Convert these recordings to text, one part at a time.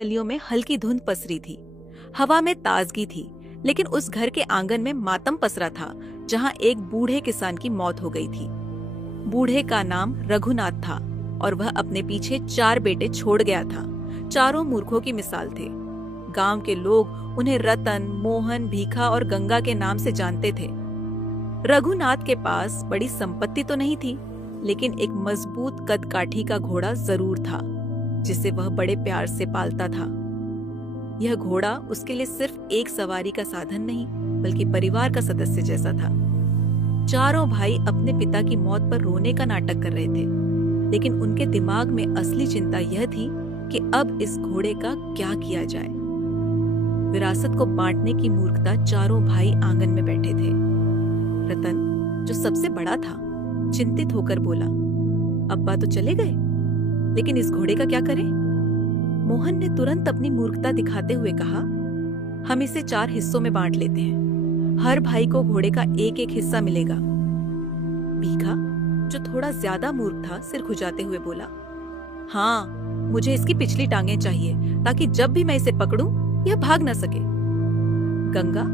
गलियों में हल्की धुंध पसरी थी। हवा में ताजगी थी, लेकिन उस घर के आंगन में मातम पसरा था, जहां एक बूढ़े किसान की मौत हो गई थी। बूढ़े का नाम रघुनाथ था और वह अपने पीछे 4 बेटे छोड़ गया था। चारों मूर्खों की मिसाल थे। गांव के लोग उन्हें रतन, मोहन, भीखा और गंगा के नाम से जानते थे। रघुनाथ के पास बड़ी संपत्ति तो नहीं थी, लेकिन एक मजबूत कदकाठी का घोड़ा जरूर था, जिसे वह बड़े प्यार से पालता था। यह घोड़ा उसके लिए सिर्फ एक सवारी का साधन नहीं, बल्कि परिवार का सदस्य जैसा था। चारों भाई अपने पिता की मौत पर रोने का नाटक कर रहे थे, लेकिन उनके दिमाग में असली चिंता यह थी कि अब इस घोड़े का क्या किया जाए। विरासत को बांटने की मूर्खता चारों भाई आंगन में बैठे थे। रतन, जो सबसे बड़ा था, चिंतित होकर बोला, अब्बा तो चले गए, लेकिन इस घोड़े का क्या करें? मोहन ने तुरंत अपनी मूर्खता दिखाते हुए कहा, हम इसे 4 हिस्सों में बांट लेते हैं। हर भाई को घोड़े का एक एक हिस्सा मिलेगा। भीखा, जो थोड़ा ज्यादा मूर्ख था, सिर खुजाते हुए बोला, हाँ, मुझे इसकी पिछली टांगें चाहिए, ताकि जब भी मैं इसे पकड़ूं, यह भाग न सके। गंगा,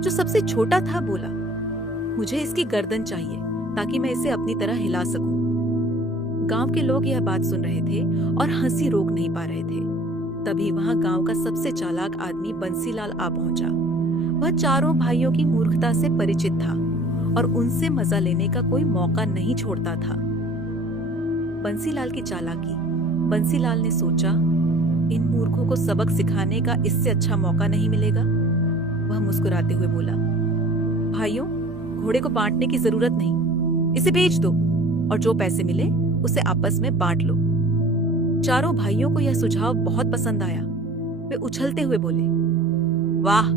जो सबसे छोटा था, बोला, मुझे इसकी गर्दन चाहिए, ताकि मैं इसे अपनी तरह हिला सकूं। गांव के लोग यह बात सुन रहे थे और हंसी रोक नहीं पा रहे थे। तभी वहां गांव का सबसे चालाक आदमी बंसीलाल आ पहुंचा। वह चारों भाइयों की मूर्खता से परिचित था और उनसे मजा लेने का कोई मौका नहीं छोड़ता था। बंसीलाल की चालाकी। बंसीलाल ने सोचा, इन मूर्खों को सबक सिखाने का इससे अच्छा मौका नहीं मिलेगा। वह मुस्कुराते हुए बोला, भाइयों, घोड़े को बांटने की जरूरत नहीं, इसे बेच दो और जो पैसे मिले उसे आपस में बांट लो। चारों भाइयों को यह सुझाव बहुत पसंद आया। वे उछलते हुए बोले, वाह,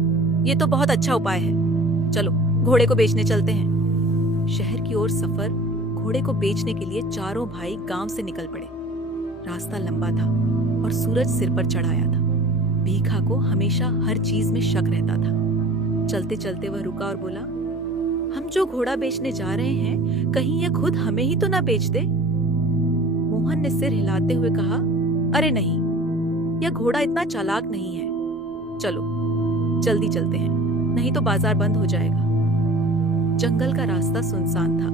ये तो बहुत अच्छा उपाय है। चलो, घोड़े को बेचने चलते हैं। शहर की ओर सफर घोड़े को बेचने के लिए चारों भाई गांव से निकल पड़े। रास्ता लंबा था और सूरज सिर पर चढ़ाया था। भीखा को हमेशा हर चीज में शक रहता था। चलते चलते वह रुका और बोला, हम जो घोड़ा बेचने जा रहे हैं, कहीं यह खुद हमें ही तो ना बेच दे। मोहन ने सिर हिलाते हुए कहा, अरे नहीं, यह घोड़ा इतना चालाक नहीं है। चलो, जल्दी चलते हैं, नहीं तो बाजार बंद हो जाएगा। जंगल का रास्ता सुनसान था।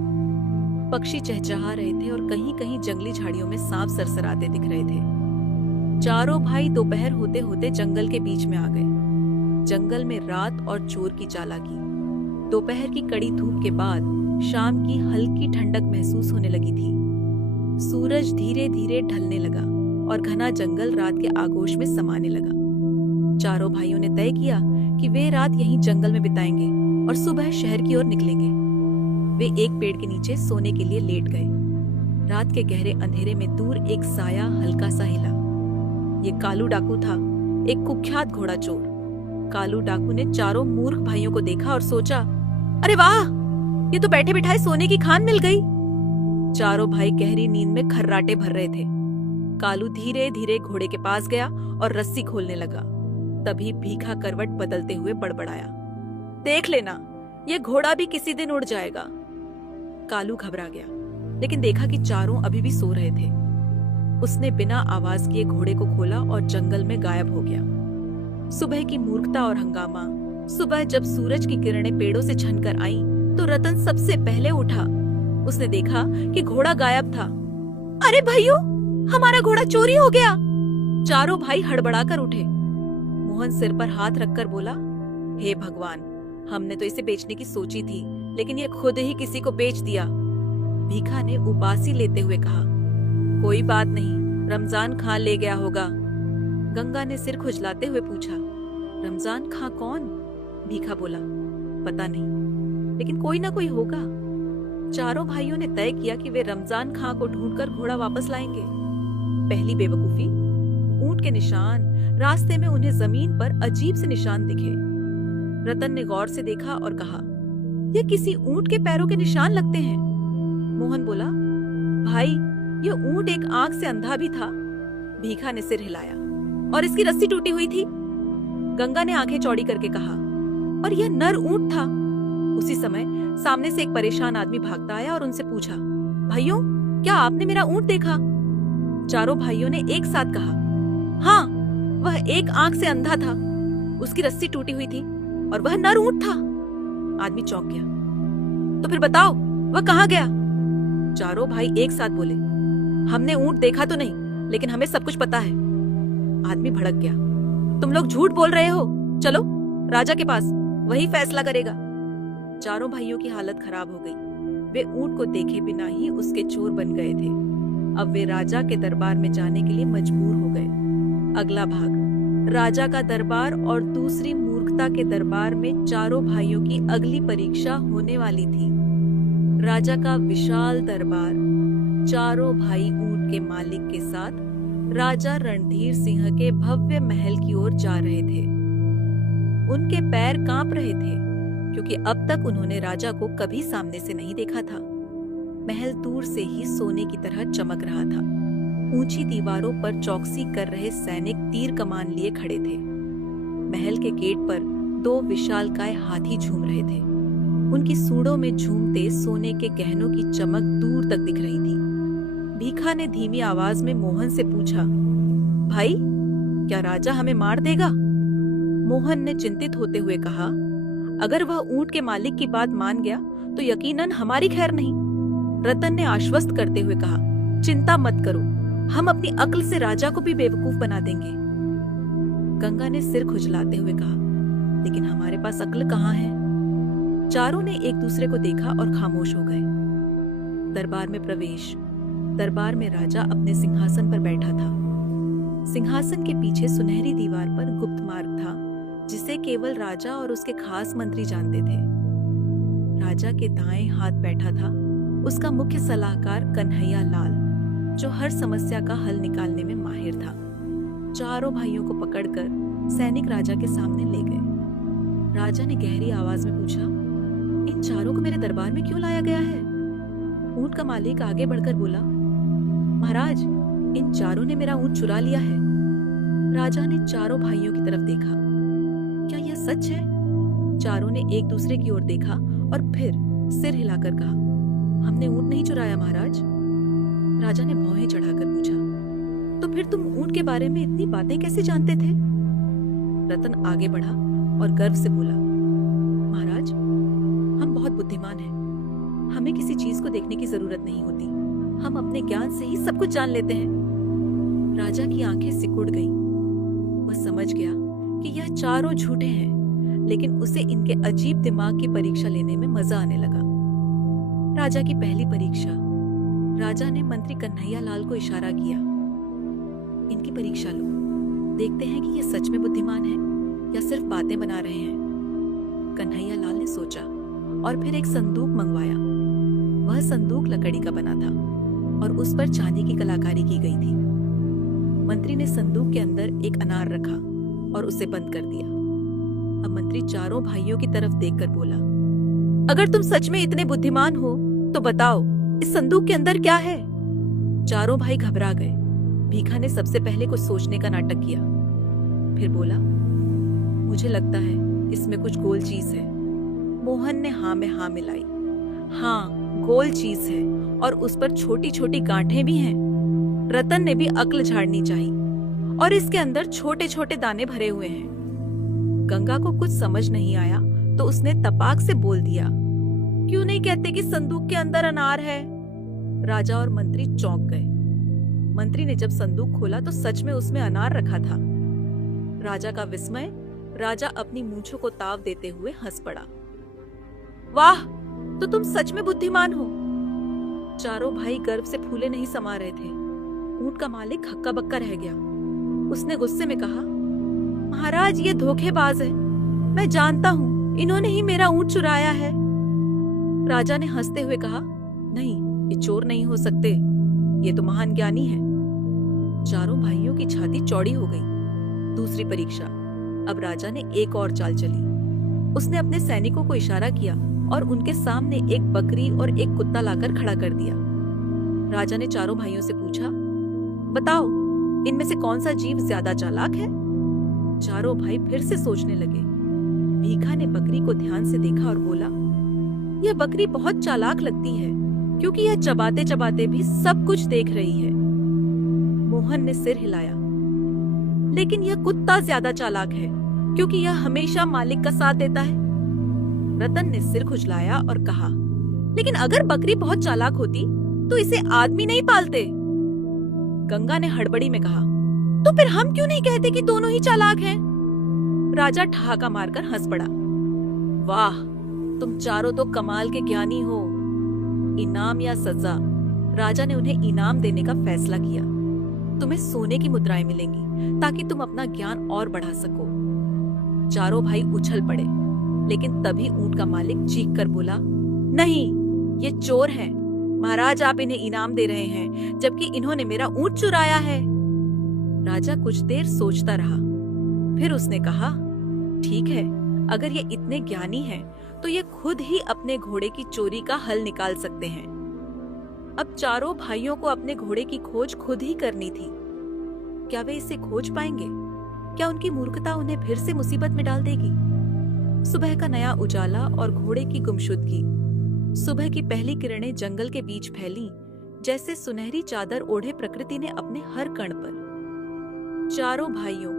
पक्षी चहचहा रहे थे और कहीं कहीं जंगली झाड़ियों में सांप सरसराते दिख रहे थे। चारों भाई दोपहर होते होते जंगल के बीच में आ गए। जंगल में रात और चोर की चालाकी। दोपहर की कड़ी धूप के बाद शाम की हल्की ठंडक महसूस होने लगी थी। सूरज धीरे धीरे ढलने लगा और घना जंगल रात के आगोश में समाने लगा। चारों भाइयों ने तय किया कि वे रात यहीं जंगल में बिताएंगे और सुबह शहर की ओर निकलेंगे। वे एक पेड़ के नीचे सोने के लिए लेट गए। रात के गहरे अंधेरे में दूर एक साया हल्का सा हिला। ये कालू डाकू था, एक कुख्यात घोड़ा चोर। कालू डाकू ने चारों मूर्ख भाइयों को देखा और सोचा, अरे वाह, ये तो बैठे बिठाए सोने की खान मिल गई। चारों भाई गहरी नींद में खर्राटे भर रहे थे। कालू धीरे धीरे घोड़े के पास गया और रस्सी खोलने लगा। तभी भीखा करवट बदलते हुए बड़बड़ाया, देख लेना, ये घोड़ा भी किसी दिन उड़ जाएगा। कालू घबरा गया, लेकिन देखा कि चारों अभी भी सो रहे थे। उसने बिना आवाज किए घोड़े को खोला और जंगल में गायब हो गया। सुबह की मूर्खता और हंगामा। सुबह जब सूरज की किरणें पेड़ों से छनकर आईं, तो रतन सबसे पहले उठा। उसने देखा कि घोड़ा गायब था। अरे भाइयों, हमारा घोड़ा चोरी हो गया। चारों भाई हड़बड़ाकर उठे। मोहन सिर पर हाथ रखकर बोला, हे भगवान, हमने तो इसे बेचने की सोची थी, लेकिन ये खुद ही किसी को बेच दिया। भीखा ने उबासी लेते हुए कहा, कोई बात नहीं, रमजान खां ले गया होगा। गंगा ने सिर खुजलाते हुए पूछा, रमजान खां कौन? भीखा बोला, पता नहीं, लेकिन कोई ना कोई होगा। चारों भाइयों ने तय किया कि वे रमजान खां को ढूंढकर घोड़ा वापस लाएंगे। पहली बेवकूफी, ऊंट के निशान। रास्ते में उन्हें जमीन पर अजीब से निशान दिखे। रतन ने गौर से देखा और कहा, ये किसी ऊंट के पैरों के निशान लगते हैं। मोहन बोला, भाई, ये ऊंट एक आंख से अंधा भी था। भीखा ने सिर हिलाया, और इसकी रस्सी टूटी हुई थी। गंगा ने आंखें चौड़ी करके कहा, और यह नर ऊंट था। उसी समय सामने से एक परेशान आदमी भागता आया और उनसे पूछा, भाइयों, क्या आपने मेरा ऊंट देखा? चारों भाइयों ने एक साथ कहा, हाँ, वह एक आंख से अंधा था, उसकी रस्सी टूटी हुई थी और वह नर ऊंट था। आदमी चौंक गया। तो फिर बताओ वह कहाँ गया? चारों भाई एक साथ बोले, हमने ऊंट देखा तो नहीं, लेकिन हमें सब कुछ पता है। आदमी भड़क गया, तुम लोग झूठ बोल रहे हो, चलो राजा के पास, वही फैसला करेगा। चारों भाइयों की हालत खराब हो गई। वे ऊंट को देखे बिना ही उसके चोर बन गए थे। अब वे राजा के दरबार में जाने के लिए मजबूर हो गए। अगला भाग, राजा का दरबार और दूसरी मूर्खता के दरबार में चारों भाइयों की अगली परीक्षा होने वाली थी। राजा का विशाल दरबार, चारों भाई ऊंट के मालिक के साथ राजा रणधीर सिंह के भव्य महल की ओर जा रहे थे। उनके पैर कांप रहे थे, क्योंकि अब तक उन्होंने राजा को कभी सामने से नहीं देखा था। महल दूर से ही सोने की तरह चमक रहा था। ऊंची दीवारों पर चौकसी कर रहे सैनिक तीर कमान लिए खड़े थे। महल के गेट पर 2 विशालकाय हाथी झूम रहे थे। उनकी सूंडों में झूमते सोने के गहनों की चमक दूर तक दिख रही थी। भीखा ने धीमी आवाज में मोहन से पूछा, भाई क्या राजा हमें मार देगा? मोहन ने चिंतित होते हुए कहा, अगर वह ऊंट के मालिक की बात मान गया तो यकीनन हमारी खैर नहीं। रतन ने आश्वस्त करते हुए कहा, चिंता मत करो, हम अपनी अक्ल से राजा को भी बेवकूफ बना देंगे। गंगा ने सिर खुजलाते हुए कहा, लेकिन हमारे पास अक्ल कहाँ है? चारों ने एक दूसरे को देखा और खामोश हो गए। दरबार में प्रवेश। दरबार में राजा अपने सिंहासन पर बैठा था। सिंहासन के पीछे सुनहरी दीवार पर गुप्त मार्ग था, जिसे केवल राजा और उसके खास मंत्री जानते थे। राजा के दाएं हाथ बैठा था उसका मुख्य सलाहकार कन्हैया लाल, जो हर समस्या का हल निकालने में माहिर था। चारों भाइयों को पकड़कर सैनिक राजा के सामने ले गए। राजा ने गहरी आवाज में पूछा, इन चारों को मेरे दरबार में क्यों लाया गया है? ऊंट का मालिक आगे बढ़कर बोला, महाराज, इन चारों ने मेरा ऊंट चुरा लिया है। राजा ने चारों भाइयों की तरफ देखा। क्या यह सच है? चारों ने एक दूसरे की ओर देखा और फिर सिर हिलाकर कहा, हमने ऊंट नहीं चुराया महाराज। राजा ने भौहें चढ़ाकर पूछा, तो फिर तुम ऊंट के बारे में इतनी बातें कैसे जानते थे? रतन आगे बढ़ा और गर्व से बोला, महाराज, हम बहुत बुद्धिमान हैं। हमें किसी चीज को देखने की जरूरत नहीं होती। हम अपने ज्ञान से ही सब कुछ जान लेते हैं। राजा की आंखें सिकुड़ गईं। वह समझ गया कि यह चारों झूठे हैं, लेकिन उसे इनके अजीब दिमाग की परीक्षा लेने में मजा आने लगा। राजा की पहली परीक्षा। राजा ने मंत्री कन्हैया लाल को इशारा किया, इनकी परीक्षा लो, देखते हैं कि ये सच में बुद्धिमान है या सिर्फ बातें बना रहे हैं। कन्हैया लाल ने सोचा और फिर एक संदूक मंगवाया। वह संदूक लकड़ी का बना था और उस पर चांदी की कलाकारी की गई थी। मंत्री ने संदूक के अंदर एक अनार रखा और उसे बंद कर दिया। अब मंत्री चारों भाइयों की तरफ देखकर बोला, अगर तुम सच में इतने बुद्धिमान हो तो बताओ, इस संदूक के अंदर क्या है? चारों भाई घबरा गए। भीखा ने सबसे पहले कुछ सोचने का नाटक किया, फिर बोला, मुझे लगता है इसमें कुछ गोल चीज है। मोहन ने हाँ में हाँ मिलाई। हाँ, गोल चीज है और उस पर छोटी छोटी गांठें भी हैं। रतन ने भी अक्ल झाड़नी चाहिए और इसके अंदर छोटे छोटे दाने भरे हुए हैं। गंगा को कुछ समझ नहीं आया तो उसने तपाक से बोल दिया, क्यों नहीं कहते कि संदूक के अंदर अनार है? राजा और मंत्री चौंक गए। मंत्री ने जब संदूक खोला तो सच में उसमें अनार रखा था। राजा का विस्मय। राजा अपनी मूंछों को ताव देते हुए हंस पड़ा। वाह, तो तुम सच में बुद्धिमान हो। चारों भाई गर्व से फूले नहीं समा रहे थे। ऊंट का मालिक हक्का बक्का रह गया। उसने गुस्से में कहा, महाराज, ये धोखेबाज है। मैं जानता हूँ इन्होंने ही मेरा ऊंट चुराया है। राजा ने हंसते हुए कहा, नहीं, ये चोर नहीं हो सकते, ये तो महान ज्ञानी है। चारों भाइयों की छाती चौड़ी हो गई। दूसरी परीक्षा। अब राजा ने एक और चाल चली। उसने अपने सैनिकों को इशारा किया और उनके सामने एक बकरी और एक कुत्ता लाकर खड़ा कर दिया। राजा ने चारों भाइयों से पूछा, बताओ, इनमें से कौन सा जीव ज्यादा चालाक है? चारों भाई फिर से सोचने लगे। भीखा ने बकरी को ध्यान से देखा और बोला, यह बकरी बहुत चालाक लगती है, क्योंकि यह चबाते चबाते भी सब कुछ देख रही है। मोहन ने सिर हिलाया। लेकिन यह कुत्ता ज्यादा चालाक है, क्योंकि यह हमेशा मालिक का साथ देता है। रतन ने सिर खुजलाया और कहा, लेकिन अगर बकरी बहुत चालाक होती तो इसे आदमी नहीं पालते। गंगा ने हड़बड़ी में कहा, तो फिर हम क्यों नहीं कहते कि दोनों ही चालाक हैं? राजा ठहाका मारकर हंस पड़ा। वाह, तुम चारों तो कमाल के ज्ञानी हो। इनाम या सजा? राजा ने उन्हें इनाम देने का फैसला किया। तुम्हें सोने की मुद्राएं मिलेंगी ताकि तुम अपना ज्ञान और बढ़ा सको। चारों भाई उछल पड़े, लेकिन तभी ऊंट का मालिक चीख कर बोला, नहीं, ये चोर हैं। महाराज, आप इन्हें इनाम दे रहे हैं, जबकि इन्होंने मेरा ऊंट चुराया है। राजा कुछ देर सोचता रहा, फिर उसने कहा, ठीक है, अगर ये इतने ज्ञानी हैं, तो ये खुद ही अपने घोड़े की चोरी का हल निकाल सकते हैं। अब चारों भाइयों को अपने घोड़े की खोज खुद ही करनी थी। क्या वे इसे खोज पाएंगे? क्या उनकी मूर्खता उन्हें फिर से मुसीबत में डाल देगी? सुबह का नया उजाला और घोड़े की गुमशुदगी। सुबह की पहली किरणें जंगल के बीच फैली, जैसे सुनहरी चादर ओढ़े प्रकृति ने अपने हर कण पर। चारों भाइयों,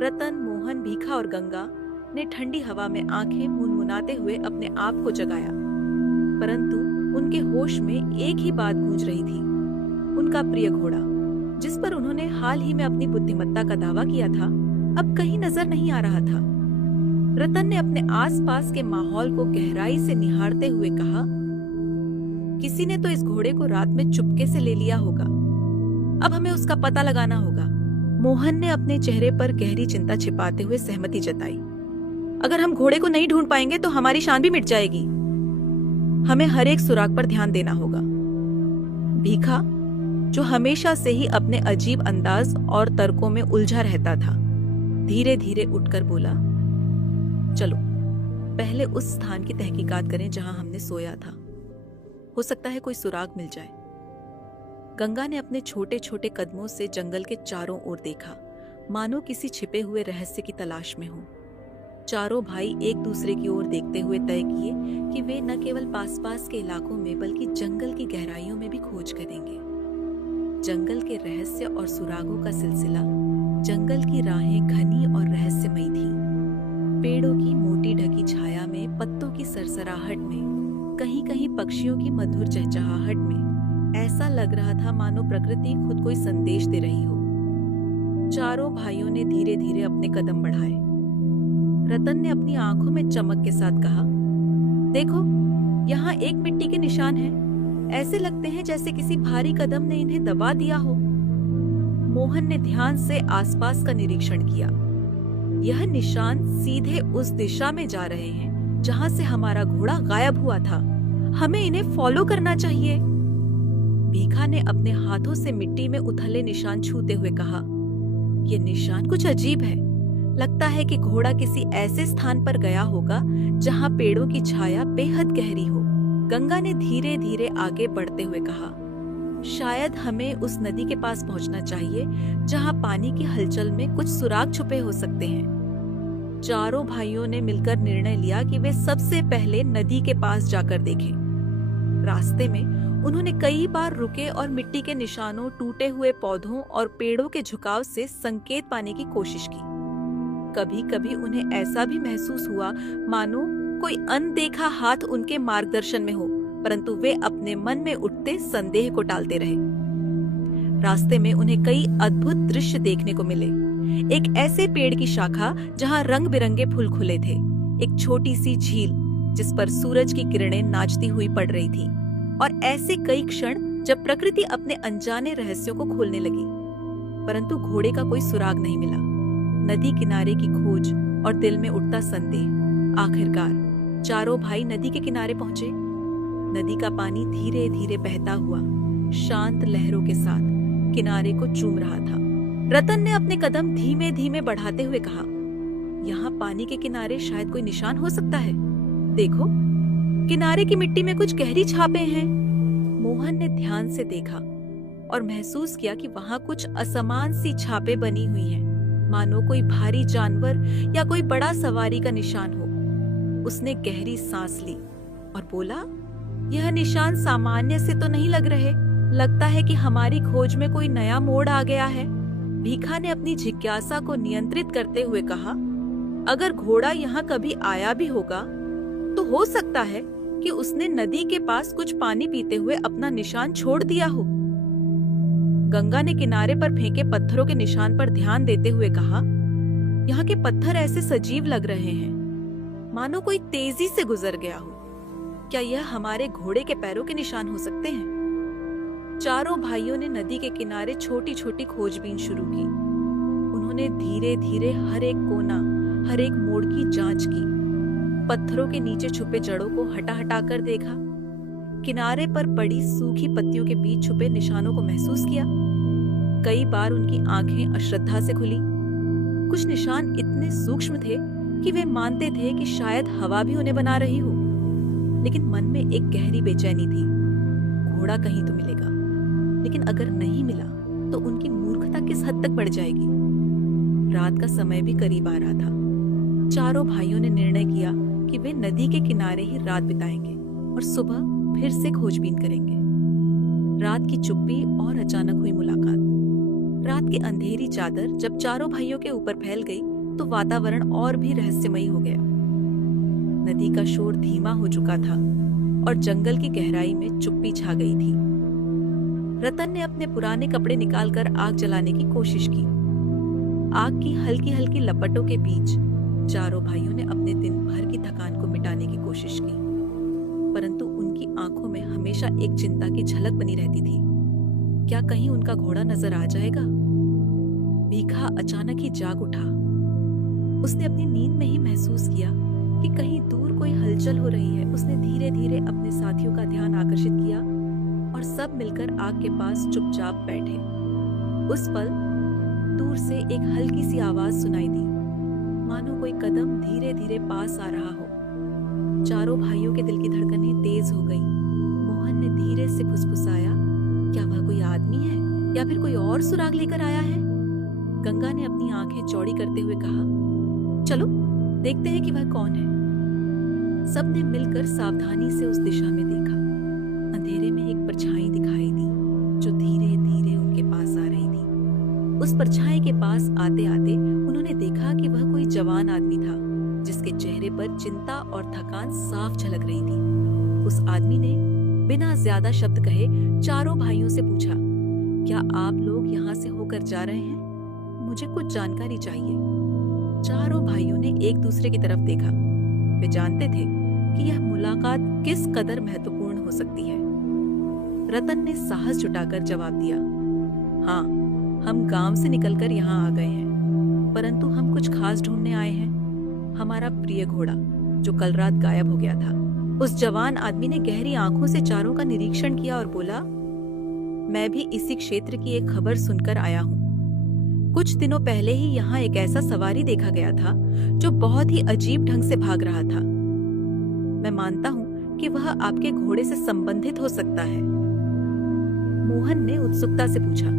रतन, मोहन, भीखा और गंगा ने ठंडी हवा में आंखें मुनमुनाते हुए अपने आप को जगाया, परंतु उनके होश में एक ही बात गूंज रही थी। उनका प्रिय घोड़ा, जिस पर उन्होंने हाल ही में अपनी बुद्धिमत्ता का दावा किया था, अब कहीं नजर नहीं आ रहा था। रतन ने अपने आसपास के माहौल को गहराई से निहारते हुए कहा, किसी ने तो इस घोड़े को रात में चुपके से ले लिया होगा। अब हमें उसका पता लगाना होगा। मोहन ने अपने चेहरे पर गहरी चिंता छिपाते हुए सहमति जताई। अगर हम घोड़े को नहीं ढूंढ पाएंगे तो हमारी शान भी मिट जाएगी। हमें हर एक सुराग पर ध्यान देना होगा। भीखा, जो हमेशा से ही अपने अजीब अंदाज और तर्कों में उलझा रहता था, धीरे धीरे उठकर बोला, चलो पहले उस स्थान की तहकीकात करें जहां हमने सोया था। हो सकता है कोई सुराग मिल जाए। गंगा ने अपने छोटे छोटे कदमों से जंगल के चारों ओर देखा, मानो किसी छिपे हुए रहस्य की तलाश में हो। चारों भाई एक दूसरे की ओर देखते हुए तय किए कि वे न केवल पास पास के इलाकों में बल्कि जंगल की गहराइयों में भी खोज करेंगे। जंगल के रहस्य और सुरागों का सिलसिला। जंगल की राहें घनी और रहस्यमयी थीं। पेड़ों की मोटी ढकी छाया में, पत्तों की सरसराहट में, कहीं कहीं पक्षियों की मधुर चहचहाहट में ऐसा लग रहा था मानो प्रकृति खुद कोई संदेश दे रही हो। चारों भाइयों ने धीरे धीरे अपने कदम बढ़ाए। रतन ने अपनी आंखों में चमक के साथ कहा, देखो, यहाँ एक मिट्टी के निशान हैं। ऐसे लगते हैं जैसे किसी भारी कदम ने इन्हें दबा दिया हो। मोहन ने ध्यान से आसपास का निरीक्षण किया। यह निशान सीधे उस दिशा में जा रहे हैं जहां से हमारा घोड़ा गायब हुआ था। हमें इन्हें फॉलो करना चाहिए। भीखा ने अपने हाथों से मिट्टी में उथले निशान छूते हुए कहा, यह निशान कुछ अजीब है। लगता है कि घोड़ा किसी ऐसे स्थान पर गया होगा जहां पेड़ों की छाया बेहद गहरी हो। गंगा ने धीरे धीरे आगे बढ़ते हुए कहा, शायद हमें उस नदी के पास पहुंचना चाहिए जहां पानी की हलचल में कुछ सुराग छुपे हो सकते हैं। चारों भाइयों ने मिलकर निर्णय लिया कि वे सबसे पहले नदी के पास जाकर देखें। रास्ते में उन्होंने कई बार रुके और मिट्टी के निशानों, टूटे हुए पौधों और पेड़ों के झुकाव से संकेत पाने की कोशिश की। कभी कभी उन्हें ऐसा भी महसूस हुआ मानो कोई अनदेखा हाथ उनके मार्गदर्शन में हो, परंतु वे अपने मन में उठते संदेह को टालते रहे। रास्ते में उन्हें कई अद्भुत दृश्य देखने को मिले। एक ऐसे पेड़ की शाखा जहां रंग बिरंगे फूल खुले थे, एक छोटी सी झील जिस पर सूरज की किरणें नाचती हुई पड़ रही थी, और ऐसे कई क्षण जब प्रकृति अपने अनजाने रहस्यों को खोलने लगी। परंतु घोड़े का कोई सुराग नहीं मिला। नदी किनारे की खोज और दिल में उठता संदेह। आखिरकार चारों भाई नदी के किनारे पहुंचे। नदी का पानी धीरे धीरे बहता हुआ शांत लहरों के साथ किनारे को चूम रहा था। रतन ने अपने कदम धीमे धीमे बढ़ाते हुए कहा, यहाँ पानी के किनारे शायद कोई निशान हो सकता है। देखो, किनारे की मिट्टी में कुछ गहरी छापें हैं। मोहन ने ध्यान से देखा और महसूस किया कि वहां कुछ असमान सी छापें बनी हुई हैं, मानो कोई भारी जानवर या कोई बड़ा सवारी का निशान हो। उसने गहरी सांस ली और बोला, यह निशान सामान्य से तो नहीं लग रहे। लगता है कि हमारी खोज में कोई नया मोड़ आ गया है। भीखा ने अपनी जिज्ञासा को नियंत्रित करते हुए कहा, अगर घोड़ा यहाँ कभी आया भी होगा तो हो सकता है कि उसने नदी के पास कुछ पानी पीते हुए अपना निशान छोड़ दिया हो। गंगा ने किनारे पर फेंके पत्थरों के निशान पर ध्यान देते हुए कहा, यहाँ के पत्थर ऐसे सजीव लग रहे हैं, मानो कोई तेजी से गुजर गया हो। क्या यह हमारे घोड़े के पैरों के निशान हो सकते हैं? चारों भाइयों ने नदी के किनारे छोटी छोटी खोजबीन शुरू की। उन्होंने धीरे धीरे हर एक कोना, हर एक मोड़ की जांच की। पत्थरों के नीचे छुपे जड़ों को हटा हटा कर देखा। किनारे पर पड़ी सूखी पत्तियों के बीच छुपे निशानों को महसूस किया। कई बार उनकी आंखें अश्रद्धा से खुली। कुछ निशान इतने सूक्ष्म थे कि वे मानते थे कि शायद हवा भी उन्हें बना रही हो, लेकिन मन में एक गहरी बेचैनी थी। घोड़ा कहीं तो मिलेगा, लेकिन अगर नहीं मिला तो उनकी मूर्खता किस हद तक बढ़ जाएगी। रात का समय भी करीब आ रहा था। चारों भाइयों ने निर्णय किया कि वे नदी के किनारे ही रात बिताएंगे और सुबह फिर से खोजबीन करेंगे। रात की चुप्पी और अचानक हुई मुलाकात। रात की अंधेरी चादर जब चारों भाइयों के ऊपर फैल गई तो वातावरण और भी रहस्यमयी हो गया। नदी का शोर धीमा हो चुका था और जंगल की गहराई में चुप्पी छा गई थी। रतन ने अपने पुराने कपड़े निकालकर आग जलाने की कोशिश की। आग की हल्की हल्की लपटों के बीच चारों भाइयों ने अपने दिन भर की थकान को मिटाने की कोशिश की, परंतु उनकी आंखों में हमेशा एक चिंता की झलक बनी रहती थी। क्या कहीं उनका घोड़ा नजर आ जाएगा? भीखा अचानक ही जाग उठा। उसने अपनी नींद में ही महसूस किया कि कहीं दूर कोई हलचल हो रही है। उसने धीरे धीरे अपने साथियों का ध्यान आकर्षित किया और सब मिलकर आग के पास चुपचाप बैठे। उस पल दूर से एक हल्की सी आवाज सुनाई दी, मानो कोई कदम धीरे धीरे पास आ रहा हो। चारों भाइयों के दिल की धड़कनें तेज हो गई। मोहन ने धीरे से फुसफुसाया, क्या वह कोई आदमी है या फिर कोई और सुराग लेकर आया है? गंगा ने अपनी आंखें चौड़ी करते हुए कहा, चलो देखते हैं कि वह कौन है। सबने मिलकर सावधानी से उस दिशा में देखा। अंधेरे में एक परछाई दिखाई दी जो धीरे धीरे उनके पास आ रही थी। उस परछाई के पास आते आते उन्होंने देखा कि वह कोई जवान आदमी था जिसके चेहरे पर चिंता और थकान साफ झलक रही थी। उस आदमी ने बिना ज्यादा शब्द कहे चारों भाइयों से पूछा, क्या आप लोग यहाँ से होकर जा रहे हैं? मुझे कुछ जानकारी चाहिए। चारों भाइयों ने एक दूसरे की तरफ देखा। वे जानते थे कि यह मुलाकात किस कदर महत्वपूर्ण हो सकती है। रतन ने साहस जुटाकर जवाब दिया, हाँ, हम गांव से निकलकर यहाँ आ गए हैं, परंतु हम कुछ खास ढूंढने आए हैं। हमारा प्रिय घोड़ा जो कल रात गायब हो गया था। उस जवान आदमी ने गहरी आंखों से चारों का निरीक्षण किया और बोला, मैं भी इसी क्षेत्र की एक खबर सुनकर आया हूँ। कुछ दिनों पहले ही यहाँ एक ऐसा सवारी देखा गया था जो बहुत ही अजीब ढंग से भाग रहा था। मैं मानता हूँ कि वह आपके घोड़े से संबंधित हो सकता है। मोहन ने उत्सुकता से पूछा,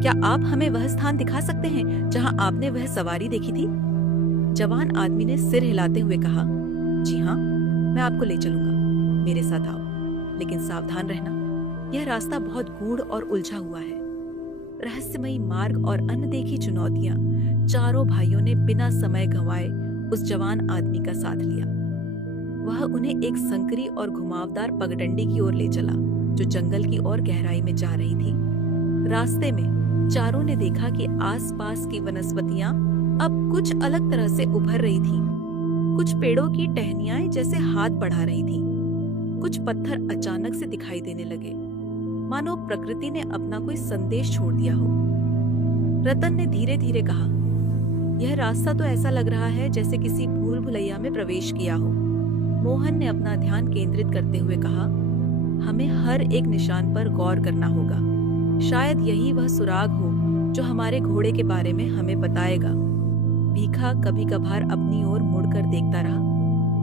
क्या आप हमें वह स्थान दिखा सकते हैं जहाँ आपने वह सवारी देखी थी? जवान आदमी ने सिर हिलाते हुए कहा, जी हाँ, मैं आपको ले चलूंगा, मेरे साथ आओ, लेकिन सावधान रहना, यह रास्ता बहुत गूढ़ और उलझा हुआ है। रहस्यमयी मार्ग और अनदेखी चुनौतियां। चारों भाइयों ने बिना समय गंवाए उस जवान आदमी का साथ लिया। वह उन्हें एक संकरी और घुमावदार पगडंडी की ओर ले चला जो जंगल की ओर गहराई में जा रही थी। रास्ते में चारों ने देखा कि आसपास की वनस्पतियां अब कुछ अलग तरह से उभर रही थीं। कुछ पेड़ों की टहनियां जैसे हाथ बढ़ा रही थीं। कुछ पत्थर अचानक से दिखाई देने लगे, मानो प्रकृति ने अपना कोई संदेश छोड़ दिया हो। रतन ने धीरे धीरे कहा, यह रास्ता तो ऐसा लग रहा है जैसे किसी भूल भुलैया में प्रवेश किया हो। मोहन ने अपना ध्यान केंद्रित करते हुए कहा, हमें हर एक निशान पर गौर करना होगा। शायद यही वह सुराग हो जो हमारे घोड़े के बारे में हमें बताएगा। भीखा कभी कभार अपनी ओर मुड़कर देखता रहा,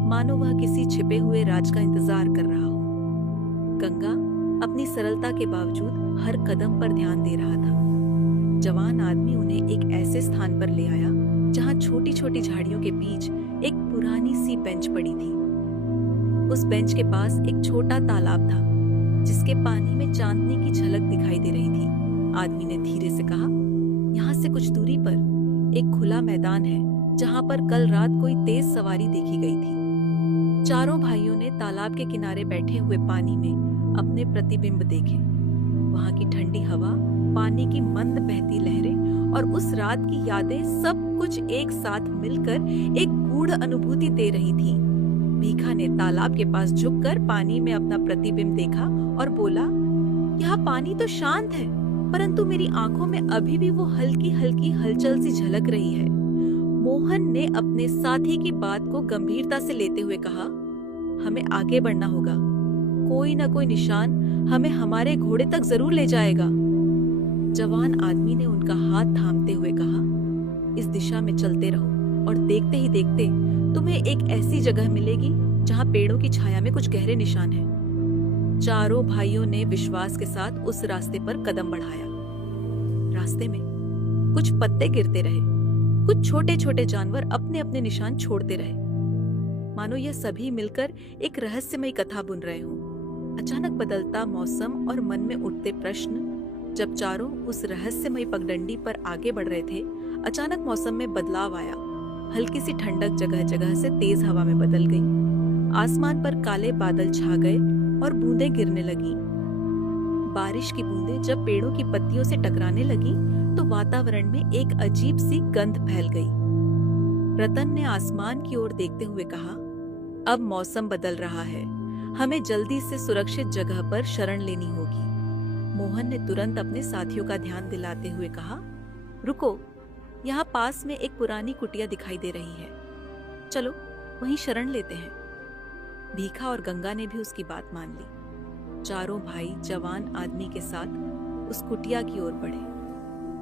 मानो वह किसी छिपे हुए राज का इंतजार कर रहा हो। गंगा अपनी सरलता के बावजूद हर कदम पर ध्यान दे रहा था। जवान आदमी उन्हें एक ऐसे स्थान पर ले आया जहां छोटी छोटी झाड़ियों के बीच एक पुरानी सी बेंच पड़ी थी। उस बेंच के पास एक छोटा तालाब था जिसके पानी में चांदनी की झलक दिखाई दे रही थी। आदमी ने धीरे से कहा, यहाँ से कुछ दूरी पर एक खुला मैदान है जहाँ पर कल रात कोई तेज सवारी देखी गई थी। चारों भाइयों ने तालाब के किनारे बैठे हुए पानी में अपने प्रतिबिंब देखे। वहाँ की ठंडी हवा, पानी की मंद बहती लहरें और उस रात की यादें सब कुछ एक साथ मिलकर एक गूढ़ अनुभूति दे रही थी। भीखा ने तालाब के पास झुककर पानी में अपना प्रतिबिंब देखा और बोला, यहाँ पानी तो शांत है, परंतु मेरी आंखों में अभी भी वो हल्की हल्की हलचल सी झलक रही है। मोहन ने अपने साथी की बात को गंभीरता से लेते हुए कहा, हमें आगे बढ़ना होगा। कोई न कोई निशान हमें हमारे घोड़े तक जरूर ले जाएगा। जवान आदमी ने उनका हाथ थामते हुए कहा, इस दिशा में चलते रहो और देखते ही देखते तुम्हें एक ऐसी जगह मिलेगी जहाँ पेड़ों की छाया में कुछ गहरे निशान हैं। चारों भाइयों ने विश्वास के साथ उस रास्ते पर कदम बढ़ाया। रास्ते में कुछ पत्ते गिरते रहे, कुछ छोटे छोटे जानवर अपने अपने निशान छोड़ते रहे, मानो यह सभी मिलकर एक रहस्यमयी कथा बुन रहे हों। अचानक बदलता मौसम और मन में उठते प्रश्न। जब चारों उस रहस्यमयी पगडंडी पर आगे बढ़ रहे थे, अचानक मौसम में बदलाव आया। हल्की सी ठंडक जगह जगह से तेज हवा में बदल गई। आसमान पर काले बादल छा गए और बूंदें गिरने लगी। बारिश की बूंदें जब पेड़ों की पत्तियों से टकराने लगी तो वातावरण में एक अजीब सी गंध फैल गई। रतन ने आसमान की ओर देखते हुए कहा, अब मौसम बदल रहा है, हमें जल्दी से सुरक्षित जगह पर शरण लेनी होगी। मोहन ने तुरंत अपने साथियों का ध्यान दिलाते हुए कहा, रुको, यहाँ पास में एक पुरानी कुटिया दिखाई दे रही है, चलो वहीं शरण लेते हैं। भीखा और गंगा ने भी उसकी बात मान ली। चारों भाई जवान आदमी के साथ उस कुटिया की ओर बढ़े।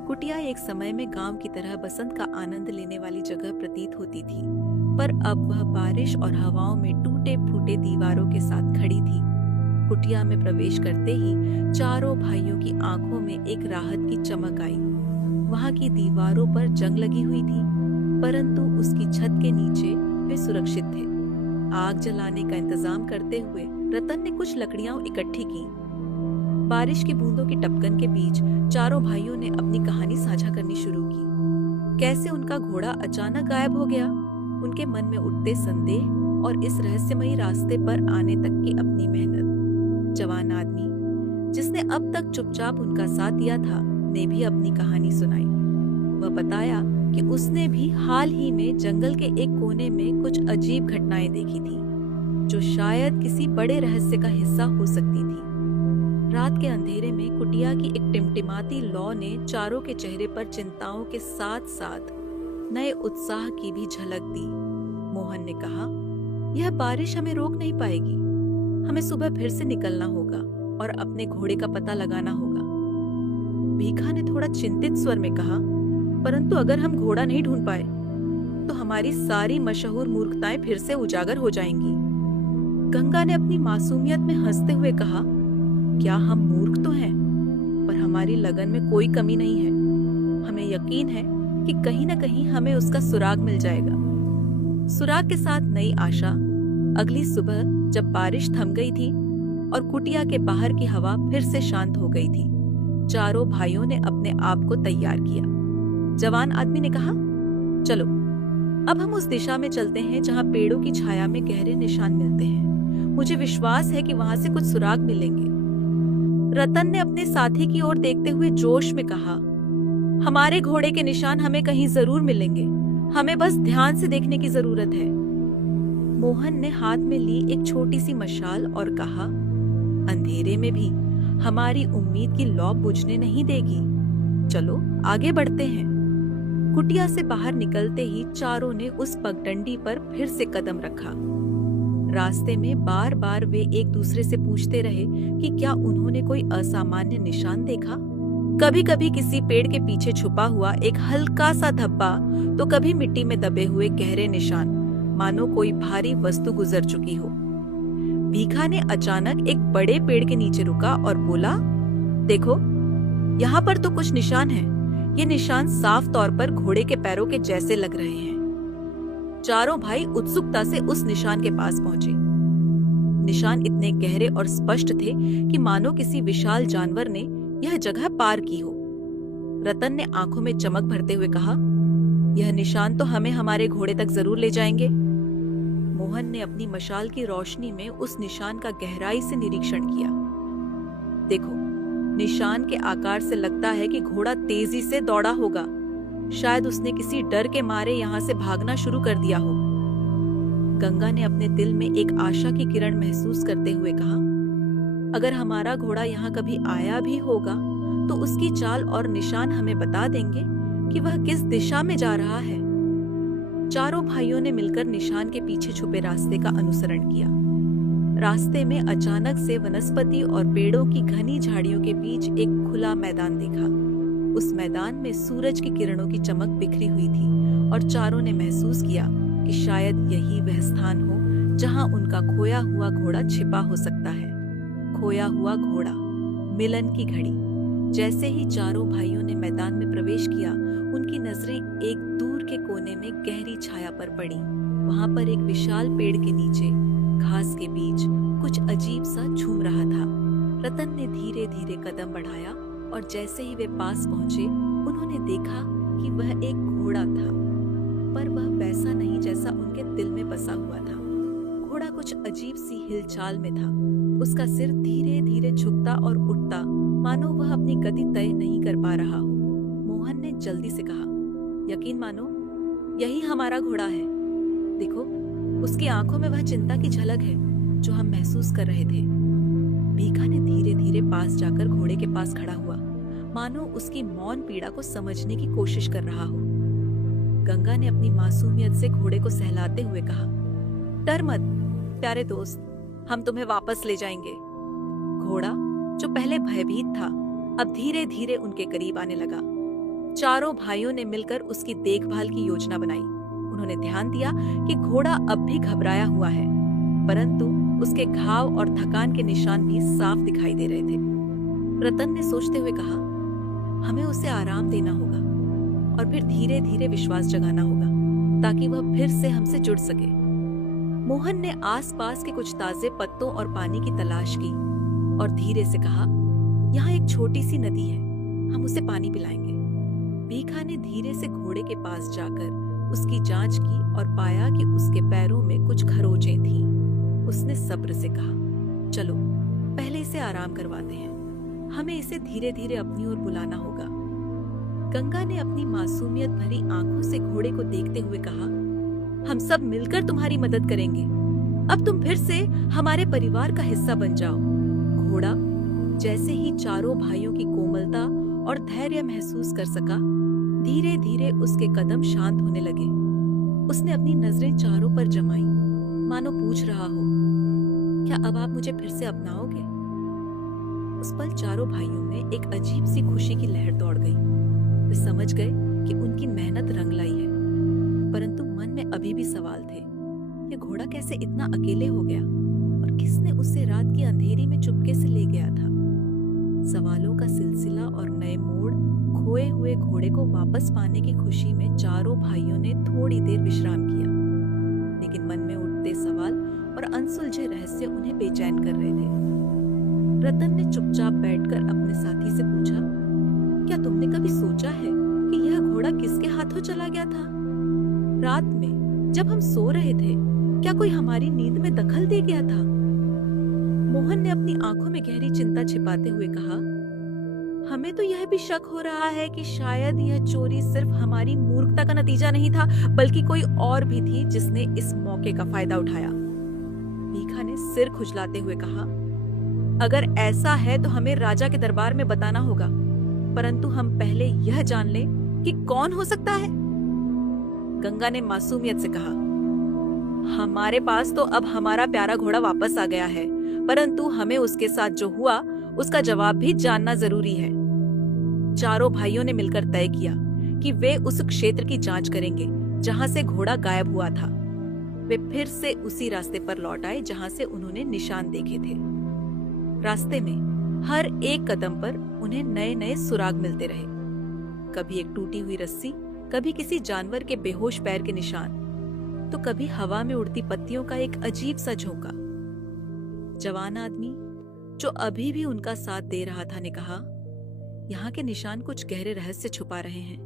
कुटिया एक समय में गांव की तरह बसंत का आनंद लेने वाली जगह प्रतीत होती थी, पर अब वह बारिश और हवाओं में टूटे फूटे दीवारों के साथ खड़ी थी। कुटिया में प्रवेश करते ही चारों भाइयों की आंखों में एक राहत की चमक आई। वहां की दीवारों पर जंग लगी हुई थी, परंतु उसकी छत के नीचे वे सुरक्षित थे। आग जलाने का इंतजाम करते हुए रतन ने कुछ लकड़ियां इकट्ठी की। बारिश की बूंदों की टपकन के बीच चारों भाइयों ने अपनी कहानी साझा करनी शुरू की। कैसे उनका घोड़ा अचानक गायब हो गया, उनके मन में उठते संदेह और इस रहस्यमयी रास्ते पर आने तक की अपनी मेहनत। जवान आदमी, जिसने अब तक चुपचाप उनका साथ दिया था, ने भी अपनी कहानी सुनाई। वह बताया कि उसने भी हाल ही में जंगल के एक कोने में कुछ अजीब घटनाएं देखी थी, जो शायद किसी बड़े रहस्य का हिस्सा हो सकती थी। रात के अंधेरे में कुटिया की एक टिमटिमाती लौ ने चारों के चेहरे पर चिंताओं के साथ साथ नए उत्साह की भी झलक दी। मोहन ने कहा, यह बारिश हमें रोक नहीं पाएगी, हमें सुबह फिर से निकलना होगा और अपने घोड़े का पता लगाना होगा। भीखा ने थोड़ा चिंतित स्वर में कहा, परंतु अगर हम घोड़ा नहीं ढूंढ पाए तो हमारी सारी मशहूर मूर्खताएं फिर से उजागर हो जाएंगी। गंगा ने अपनी मासूमियत में हंसते हुए कहा, क्या हम मूर्ख तो हैं, पर हमारी लगन में कोई कमी नहीं है। हमें यकीन है कि कहीं न कहीं हमें उसका सुराग मिल जाएगा। सुराग के साथ नई आशा। अगली सुबह जब बारिश थम गई थी और कुटिया के बाहर की हवा फिर से शांत हो गई थी, चारों भाइयों ने अपने आप को तैयार किया। जवान आदमी ने कहा, चलो अब हम उस दिशा में चलते हैं जहाँ पेड़ों की छाया में गहरे निशान मिलते हैं। मुझे विश्वास है कि वहां से कुछ सुराग मिलेंगे। रतन ने अपने साथी की ओर देखते हुए जोश में कहा, हमारे घोड़े के निशान हमें कहीं जरूर मिलेंगे, हमें बस ध्यान से देखने की जरूरत है। मोहन ने हाथ में ली एक छोटी सी मशाल और कहा, अंधेरे में भी हमारी उम्मीद की लौ बुझने नहीं देगी, चलो आगे बढ़ते हैं। कुटिया से बाहर निकलते ही चारों ने उस पगडंडी पर फिर से कदम रखा। रास्ते में बार बार वे एक दूसरे से पूछते रहे कि क्या उन्होंने कोई असामान्य निशान देखा। कभी कभी किसी पेड़ के पीछे छुपा हुआ एक हल्का सा धब्बा, तो कभी मिट्टी में दबे हुए गहरे निशान, मानो कोई भारी वस्तु गुजर चुकी हो। भीखा ने अचानक एक बड़े पेड़ के नीचे रुका और बोला, देखो यहाँ पर तो कुछ निशान हैं। ये निशान साफ तौर पर घोड़े के पैरों के जैसे लग रहे हैं। चारों भाई उत्सुकता से उस निशान के पास पहुंचे। निशान इतने गहरे और स्पष्ट थे कि मानो किसी विशाल जानवर ने यह जगह पार की हो। रतन ने आंखों में चमक भरते हुए कहा, यह निशान तो हमें हमारे घोड़े तक जरूर ले जाएंगे। मोहन ने अपनी मशाल की रोशनी में उस निशान का गहराई से निरीक्षण किया। देखो, निशान के आकार से लगता है कि घोड़ा तेजी से दौड़ा होगा। शायद उसने किसी डर के मारे यहाँ से भागना शुरू कर दिया हो। गंगा ने अपने दिल में एक आशा की किरण महसूस करते हुए कहा, अगर हमारा घोड़ा यहाँ कभी आया भी होगा तो उसकी चाल और निशान हमें बता देंगे कि वह किस दिशा में जा रहा है। चारों भाइयों ने मिलकर निशान के पीछे छुपे रास्ते का अनुसरण किया। रास्ते में अचानक से वनस्पति और पेड़ों की घनी झाड़ियों के बीच एक खुला मैदान देखा। उस मैदान में सूरज की किरणों की चमक बिखरी हुई थी और चारों ने महसूस किया कि शायद यही वह स्थान हो जहां उनका खोया हुआ घोड़ा छिपा हो सकता है। खोया हुआ घोड़ा, मिलन की घड़ी। जैसे ही चारों भाइयों ने मैदान में प्रवेश किया, उनकी नजरें एक दूर के कोने में गहरी छाया पर पड़ी। वहां पर एक विशाल पेड़ के नीचे घास के बीच कुछ अजीब सा झूम रहा था। रतन ने धीरे धीरे कदम बढ़ाया और जैसे ही वे पास पहुंचे, उन्होंने देखा कि वह एक घोड़ा था, पर वह वैसा नहीं जैसा उनके दिल में बसा हुआ था। घोड़ा कुछ अजीब सी हिलचाल में था। उसका सिर धीरे धीरे झुकता और उठता, मानो वह अपनी गति तय नहीं कर पा रहा हो। मोहन ने जल्दी से कहा, यकीन मानो, यही हमारा घोड़ा है। देखो, उसकी आंखों में वह चिंता की झलक है जो हम महसूस कर रहे थे। भीखा ने धीरे धीरे पास जाकर घोड़े के पास खड़ा हुआ, मानो उसकी मौन पीड़ा को समझने की कोशिश कर रहा हो। गंगा ने अपनी मासूमियत से घोड़े को सहलाते हुए कहा, डर मत प्यारे दोस्त, हम तुम्हें वापस ले जाएंगे। घोड़ा, जो पहले भयभीत था, अब धीरे धीरे उनके करीब आने लगा। चारों भाइयों ने मिलकर उसकी देखभाल की योजना बनाई। उन्होंने ध्यान दिया कि घोड़ा अब भी घबराया हुआ है, परंतु उसके घाव और थकान के निशान भी साफ दिखाई दे रहे थे। रतन ने सोचते हुए कहा, हमें उसे आराम देना होगा और फिर धीरे धीरे विश्वास जगाना होगा ताकि वह फिर से हमसे जुड़ सके। मोहन ने आसपास के कुछ ताजे पत्तों और पानी की तलाश की और धीरे से कहा, यहाँ एक छोटी सी नदी है, हम उसे पानी पिलाएंगे। भीखा ने धीरे से घोड़े के पास जाकर उसकी जांच की और पाया कि उसके पैरों में कुछ खरोंचें थीं। उसने सब्र से कहा, चलो पहले इसे आराम करवाते हैं, हमें इसे धीरे धीरे अपनी ओर बुलाना होगा। गंगा ने अपनी मासूमियत भरी आंखों से घोड़े को देखते हुए कहा, हम सब मिलकर तुम्हारी मदद करेंगे। अब तुम फिर से हमारे परिवार का हिस्सा बन जाओ। घोड़ा जैसे ही चारों भाइयों की कोमलता और धैर्य महसूस कर सका, धीरे धीरे उसके कदम शांत होने लगे। उसने अपनी नजरें चारों पर जमाई, मानो पूछ रहा हो, क्या अब आप मुझे फिर से अपनाओगे? उस पल चारों भाइयों में एक अजीब सी खुशी की लहर दौड़ गई। वे समझ गए कि उनकी मेहनत रंग लाई है, परंतु मन में अभी भी सवाल थे। ये घोड़ा कैसे इतना अकेले हो गया और किसने उसे रात की अंधेरी में चुपके से ले गया था? सवालों का सिलसिला और नए मोड़। खोए हुए घोड़े को वापस पाने की खुशी में चारों भाइयों ने थोड़ी देर विश्राम किया, लेकिन मन में उठते सवाल और अनसुलझे रहस्य उन्हें बेचैन कर रहे थे। रतन ने चुपचाप बैठकर अपने साथी से पूछा, क्या तुमने कभी सोचा है कि यह घोड़ा किसके हाथों चला गया था? रात में जब हम सो रहे थे, क्या कोई हमारी नींद में दखल दे गया था? मोहन ने अपनी आंखों में गहरी चिंता छिपाते हुए कहा, हमें तो यह भी शक हो रहा है कि शायद यह चोरी सिर्फ हमारी मूर्खता का नतीजा नहीं था, बल्कि कोई और भी थी जिसने इस मौके का फायदा उठाया। भीखा ने सिर खुजलाते हुए कहा, अगर ऐसा है तो हमें राजा के दरबार में बताना होगा, परंतु हम पहले यह जान लें कि कौन हो सकता है। गंगा ने मासूमियत से कहा, हमारे पास तो अब हमारा प्यारा घोड़ा वापस आ गया है, परंतु हमें उसके साथ जो हुआ उसका जवाब भी जानना जरूरी है। चारों भाइयों ने मिलकर तय किया कि वे उस क्षेत्र की जांच करेंगे जहां से घोड़ा गायब हुआ था। वे फिर से उसी रास्ते पर लौट आए जहां से उन्होंने निशान देखे थे। रास्ते में हर एक कदम पर उन्हें नए नए सुराग मिलते रहे। कभी एक टूटी हुई रस्सी, कभी किसी जानवर के बेहोश पैर के निशान, तो कभी हवा में उड़ती पत्तियों का एक अजीब सा झोंका। जवान आदमी जो अभी भी उनका साथ दे रहा था ने कहा, यहाँ के निशान कुछ गहरे रहस्य छुपा रहे हैं।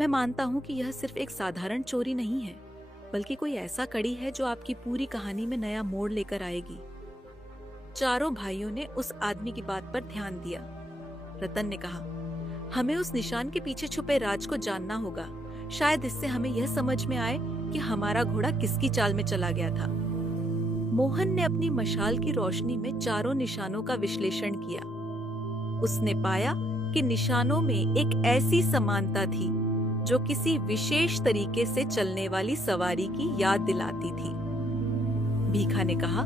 मैं मानता हूँ कि यह सिर्फ एक साधारण चोरी नहीं है, बल्कि कोई ऐसा कड़ी है जो आपकी पूरी कहानी में नया मोड़ लेकर आएगी। चारों भाइयों ने उस आदमी की बात पर ध्यान दिया। रतन ने कहा, हमें उस निशान के पीछे छुपे राज को जानना होगा। शायद इससे हमें यह समझ में आए कि हमारा घोड़ा किसकी चाल में चला गया था। मोहन ने अपनी मशाल की रोशनी में चारों निशानों का विश्लेषण किया। उसने पाया कि निशानों में एक ऐसी समानता थी जो किसी विशेष तरीके से चलने वाली सवारी की याद दिलाती थी। भीखा ने कहा,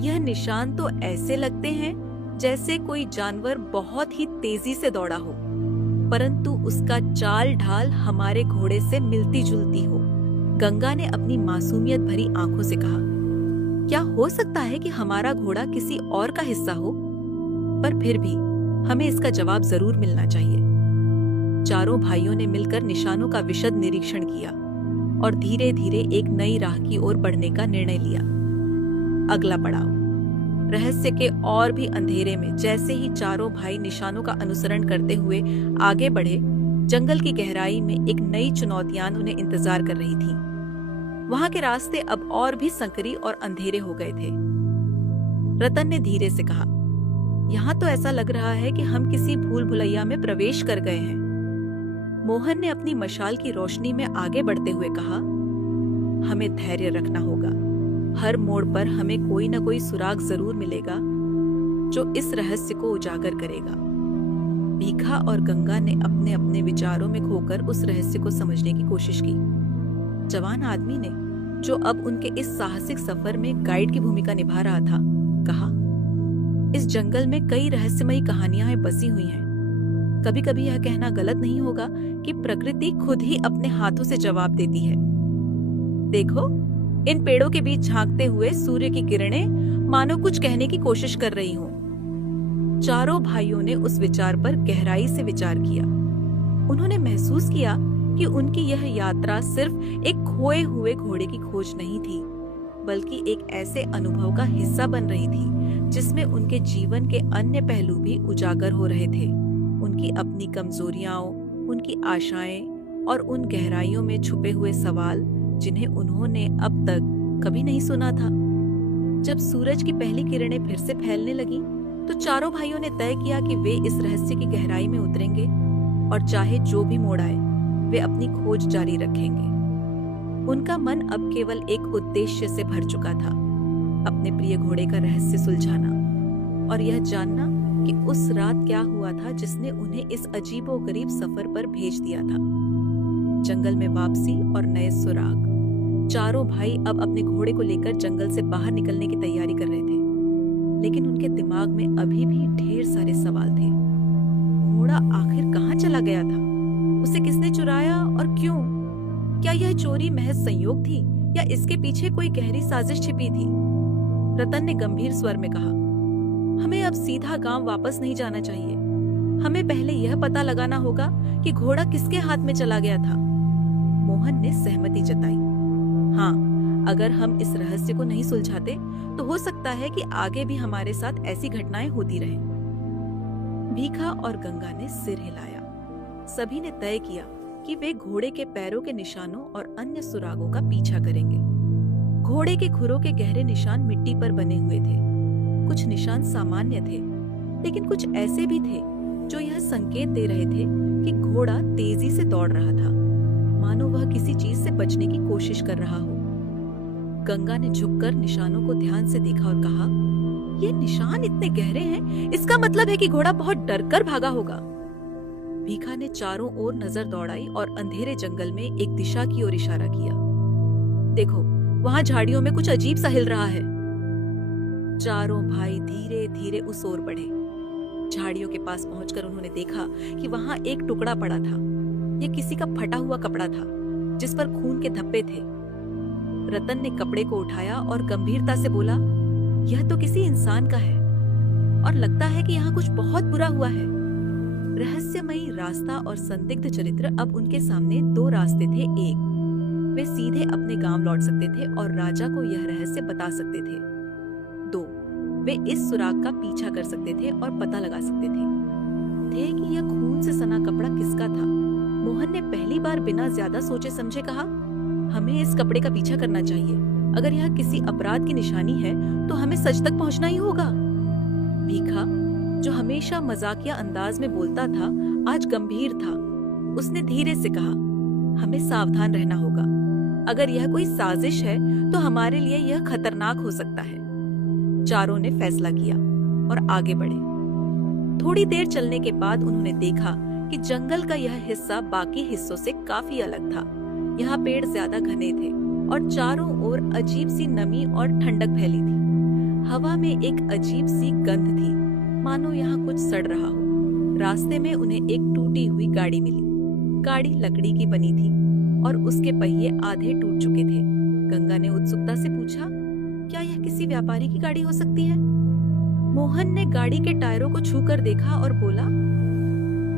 यह निशान तो ऐसे लगते हैं जैसे कोई जानवर बहुत ही तेजी से दौड़ा हो, परंतु उसका चाल ढाल हमारे घोड़े से मिलती जुलती हो। गंगा ने अपनी मासूमियत भरी आंखों से कहा, क्या हो सकता है कि हमारा घोड़ा किसी और का हिस्सा हो? पर फिर भी हमें इसका जवाब जरूर मिलना चाहिए। चारों भाइयों ने मिलकर निशानों का विशद निरीक्षण किया और धीरे धीरे एक नई राह की ओर बढ़ने का निर्णय लिया। अगला पड़ाव, रहस्य के और भी अंधेरे में जैसे ही चारों भाई निशानों का अनुसरण करते हुए आगे बढ़े, जंगल की गहराई में एक नई चुनौतियां उन्हें इंतजार कर रही थी। वहां के रास्ते अब और भी संकरी और अंधेरे हो गए थे। रतन ने धीरे से कहा, यहाँ तो ऐसा लग रहा है कि हम किसी भूल भुलैया में प्रवेश कर गए हैं। मोहन ने अपनी मशाल की रोशनी में आगे बढ़ते हुए कहा, हमें धैर्य रखना होगा। हर मोड़ पर हमें कोई न कोई सुराग जरूर मिलेगा जो इस रहस्य को उजागर करेगा। भीखा और गंगा ने अपने अपने विचारों में खोकर उस रहस्य को समझने की कोशिश की। जवान आदमी ने, जो अब उनके इस साहसिक सफर में गाइड की भूमिका निभा रहा था, कहा, इस जंगल में कई रहस्यमयी कहानियां बसी हुई हैं। कभी कभी यह कहना गलत नहीं होगा कि प्रकृति खुद ही अपने हाथों से जवाब देती है। देखो, इन पेड़ों के बीच झांकते हुए सूर्य की किरणें मानो कुछ कहने की कोशिश कर रही हों। चारों भाइयों ने उस विचार पर गहराई से विचार किया। उन्होंने महसूस किया कि उनकी यह यात्रा सिर्फ एक खोए हुए घोड़े की खोज नहीं थी, बल्कि एक ऐसे अनुभव का हिस्सा बन रही थी जिसमें उनके जीवन के अन्य पहलू भी उजागर हो रहे थे। उनकी अपनी कमजोरियां, उनकी आशाएं और उन गहराइयों में छुपे हुए सवाल जिन्हें उन्होंने अब तक कभी नहीं सुना था। जब सूरज की पहली किरणें फिर से फैलने लगी, तो चारों भाइयों ने तय किया कि वे इस रहस्य की गहराई में उतरेंगे और चाहे जो भी मोड़ आए, वे अपनी खोज जारी रखेंगे। उनका मन अब केवल एक उद्देश्य से भर चुका था, अपने प्रिय घोड़े का रहस्य सुलझाना और यह जानना कि उस रात क्या हुआ था जिसने उन्हें इस अजीबोगरीब सफर पर भेज दिया था। जंगल में वापसी और नए सुराग। चारों भाई अब अपने घोड़े को लेकर जंगल से बाहर निकलने की तैयारी कर रहे थे, लेकिन उनके दिमाग में अभी भी ढेर सारे सवाल थे। घोड़ा आखिर कहाँ चला गया था? उसे किसने चुराया और क्यों? क्या यह चोरी महज संयोग थी या इसके पीछे कोई गहरी साजिश छिपी थी? रतन ने गंभीर स्वर में कहा, हमें अब सीधा गांव वापस नहीं जाना चाहिए। हमें पहले यह पता लगाना होगा कि घोड़ा किसके हाथ में चला गया था। मोहन ने सहमति जताई। हाँ, अगर हम इस रहस्य को नहीं सुलझाते तो हो सकता है कि आगे भी हमारे साथ ऐसी घटनाएं होती रहें। भीखा और गंगा ने सिर हिलाया। सभी ने तय किया कि वे घोड़े के पैरों के निशानों और अन्य सुरागों का पीछा करेंगे। घोड़े के खुरों के गहरे निशान मिट्टी पर बने हुए थे। कुछ निशान सामान्य थे, लेकिन कुछ ऐसे भी थे जो यह संकेत दे रहे थे कि घोड़ा तेजी से दौड़ रहा था, मानो वह किसी चीज से बचने की कोशिश कर रहा हो। गंगा ने झुककर निशानों को ध्यान से देखा और कहा, ये निशान इतने गहरे हैं, इसका मतलब है कि घोड़ा बहुत डरकर भागा होगा। भीखा ने चारों ओर नजर दौड़ाई और अंधेरे जंगल में एक दिशा की ओर इशारा किया। देखो, वहां झाड़ियों में कुछ अजीब सा हिल रहा है। चारों भाई धीरे धीरे उस ओर बढ़े। झाड़ियों के पास पहुंचकर उन्होंने देखा कि वहां एक टुकड़ा पड़ा था। यह किसी का फटा हुआ कपड़ा था जिस पर खून के धब्बे थे। रतन ने कपड़े को उठाया और गंभीरता से बोला, यह तो किसी इंसान का है और लगता है कि यहाँ कुछ बहुत बुरा हुआ है। रहस्यमयी रास्ता और संदिग्ध चरित्र। अब उनके सामने दो रास्ते थे। एक, वे सीधे अपने गांव लौट सकते थे और राजा को यह रहस्य बता सकते थे। दो, वे इस सुराग का पीछा कर सकते थे और पता लगा सकते थे। थे कि यह खून से सना कपड़ा किसका था। मोहन ने पहली बार बिना ज्यादा सोचे समझे कहा, हमें इस कपड़े का पीछा करना चाहिए। अगर यह किसी अपराध की निशानी है तो हमें सच तक पहुंचना ही होगा। भीखा, जो हमेशा मजाकिया अंदाज में बोलता था, आज गंभीर था। उसने धीरे से कहा, हमें सावधान रहना होगा। अगर यह कोई साजिश है तो हमारे लिए यह खतरनाक हो सकता है। चारों ने फैसला किया और आगे बढ़े। थोड़ी देर चलने के बाद उन्होंने देखा कि जंगल का यह हिस्सा बाकी हिस्सों से काफी अलग था। यहाँ पेड़ ज्यादा घने थे और चारों ओर अजीब सी नमी और ठंडक फैली थी। हवा में एक अजीब सी गंध थी, मानो यहाँ कुछ सड़ रहा हो। रास्ते में उन्हें एक टूटी हुई गाड़ी मिली। गाड़ी लकड़ी की बनी थी और उसके पहिए आधे टूट चुके थे। गंगा ने उत्सुकता से पूछा, क्या यह किसी व्यापारी की गाड़ी हो सकती है? मोहन ने गाड़ी के टायरों को छूकर देखा और बोला,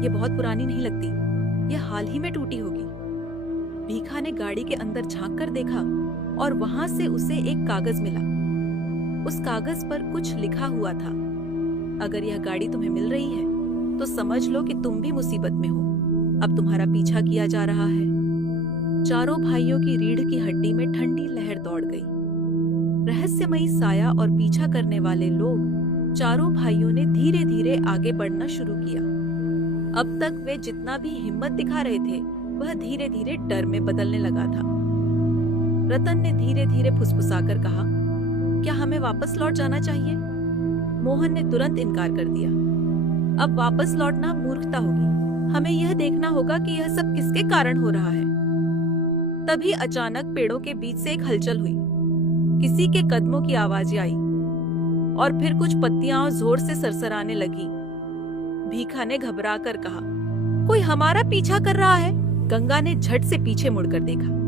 यह बहुत पुरानी नहीं लगती, यह हाल ही में टूटी होगी। भीखा ने गाड़ी के अंदर झांक कर देखा और वहां से उसे एक कागज मिला। उस कागज पर कुछ लिखा हुआ था, अगर यह गाड़ी तुम्हें मिल रही है तो समझ लो कि तुम भी मुसीबत में हो। अब तुम्हारा पीछा किया जा रहा है। चारों भाइयों की रीढ़ की हड्डी में ठंडी लहर दौड़ गई। रहस्यमयी साया और पीछा करने वाले लोग, चारों भाइयों ने धीरे धीरे आगे बढ़ना शुरू किया। अब तक वे जितना भी हिम्मत दिखा रहे थे वह धीरे धीरे डर में बदलने लगा था। रतन ने धीरे धीरे फुसफुसाकर कहा, क्या हमें वापस लौट जाना चाहिए? मोहन ने तुरंत इनकार कर दिया। अब वापस लौटना मूर्खता होगी। हमें यह देखना होगा कि यह सब किसके कारण हो रहा है। तभी अचानक पेड़ों के बीच से एक हलचल हुई। किसी के कदमों की आवाजें आई और फिर कुछ पत्तियां जोर से सरसराने लगी। भीखा ने घबरा कर कहा, कोई हमारा पीछा कर रहा है। गंगा ने झट से पीछे मुड़कर देखा।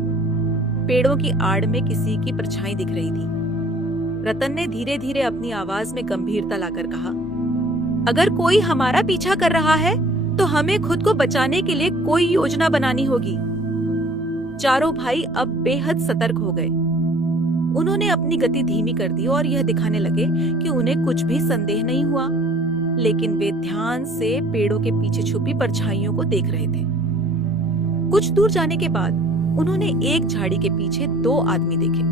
पेड़ों की आड़ में किसी की परछाई दिख रही थी। रतन ने धीरे धीरे अपनी आवाज में गंभीरता लाकर कहा, अगर कोई हमारा पीछा कर रहा है तो हमें खुद को बचाने के लिए कोई योजना बनानी होगी। चारों भाई अब बेहद सतर्क हो गए। उन्होंने अपनी गति धीमी कर दी और यह दिखाने लगे कि उन्हें कुछ भी संदेह नहीं हुआ, लेकिन वे ध्यान से पेड़ों के पीछे छुपी परछाइयों को देख रहे थे। कुछ दूर जाने के बाद उन्होंने एक झाड़ी के पीछे दो आदमी देखे।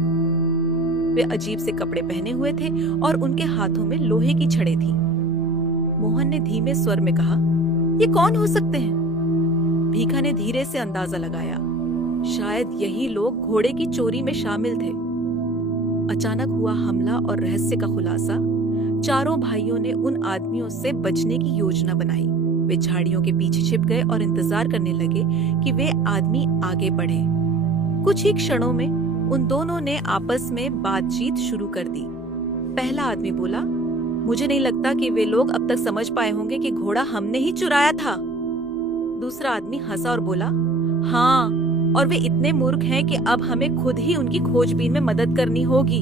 वे अजीब से कपड़े पहने हुए थे और उनके हाथों में लोहे की छड़ें थी। मोहन ने धीमे स्वर में कहा, ये कौन हो सकते हैं? भीखा ने धीरे से अंदाजा लगाया, शायद यही लोग घोड़े की चोरी में शामिल थे। अचानक हुआ हमला और रहस्य का खुलासा। चारों भाइयों ने उन आदमियों से बचने की योजना बनाई। वे झाड़ियों के पीछे छिप गए और इंतजार करने लगे कि वे आदमी आगे बढ़े। कुछ ही क्षणों में उन दोनों ने आपस में बातचीत शुरू कर दी। पहला आदमी बोला, मुझे नहीं लगता कि वे लोग अब तक समझ पाए होंगे कि घोड़ा हमने ही चुराया था। दूसरा आदमी हंसा और बोला, हाँ, और वे इतने मूर्ख हैं कि अब हमें खुद ही उनकी खोजबीन में मदद करनी होगी।